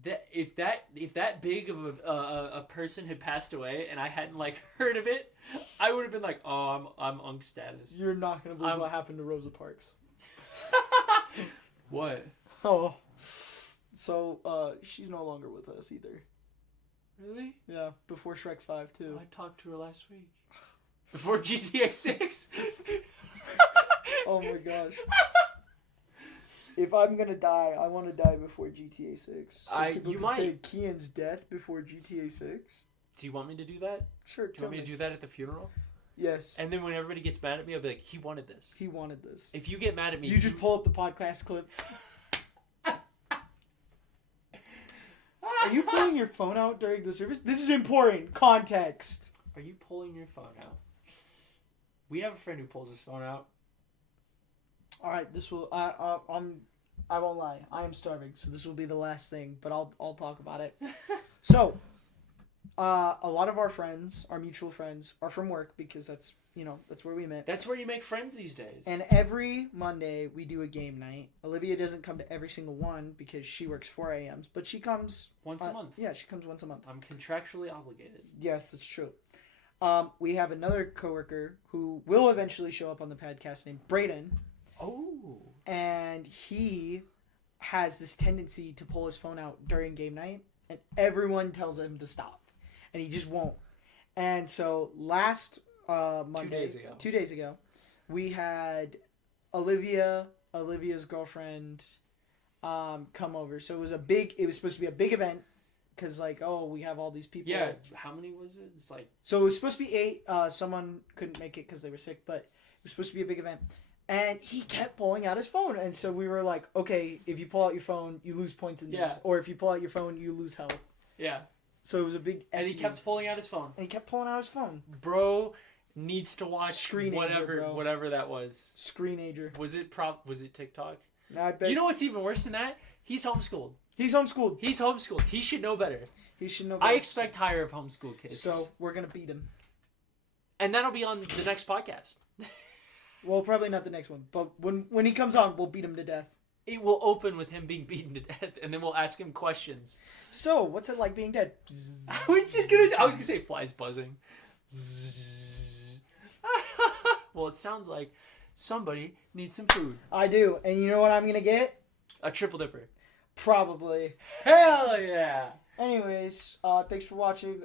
that if that big of a person had passed away and I hadn't like heard of it, I would have been like, oh, I'm unk status. You're not gonna believe what happened to Rosa Parks. What? Oh, so she's no longer with us either. Really? Yeah, before Shrek 5 too. I talked to her last week. Before GTA 6. Oh my gosh. If I'm gonna die, I want to die before GTA 6. So people can say Kian's death before GTA 6. Do you want me to do that? Sure. Do you want me to do that at the funeral? Yes. And then when everybody gets mad at me, I'll be like, he wanted this. He wanted this. If you get mad at me... You just pull up the podcast clip. Are you pulling your phone out during the service? This is important. Context. Are you pulling your phone out? We have a friend who pulls his phone out. Alright, this will... I won't lie. I am starving, so this will be the last thing, but I'll talk about it. So... a lot of our friends, our mutual friends, are from work because that's where we met. That's where you make friends these days. And every Monday we do a game night. Olivia doesn't come to every single one because she works 4 a.m.s, but she comes once a month. Yeah, she comes once a month. I'm contractually obligated. Yes, it's true. We have another coworker who will eventually show up on the podcast named Brayden. Oh. And he has this tendency to pull his phone out during game night, and everyone tells him to stop, and he just won't. And so last Monday, 2 days ago, we had Olivia's girlfriend, come over. So it was supposed to be a big event, because we have all these people. Yeah, how many was it? It's like... So it was supposed to be 8. Someone couldn't make it because they were sick, but it was supposed to be a big event. And he kept pulling out his phone. And so we were like, okay, if you pull out your phone, you lose points in this. Or if you pull out your phone, you lose health. Yeah. So it was a big... And he kept pulling out his phone. Bro needs to watch whatever that was. Screenager. Was it TikTok? No, I bet. You know what's even worse than that? He's homeschooled. He should know better. I expect higher of homeschool kids. So we're going to beat him. And that'll be on the next podcast. Well, probably not the next one, but when he comes on, we'll beat him to death. It will open with him being beaten to death, and then we'll ask him questions. So, what's it like being dead? I was gonna say flies buzzing. Well, it sounds like somebody needs some food. I do, and you know what I'm gonna get? A triple dipper. Probably. Hell yeah! Anyways, thanks for watching.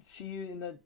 See you in the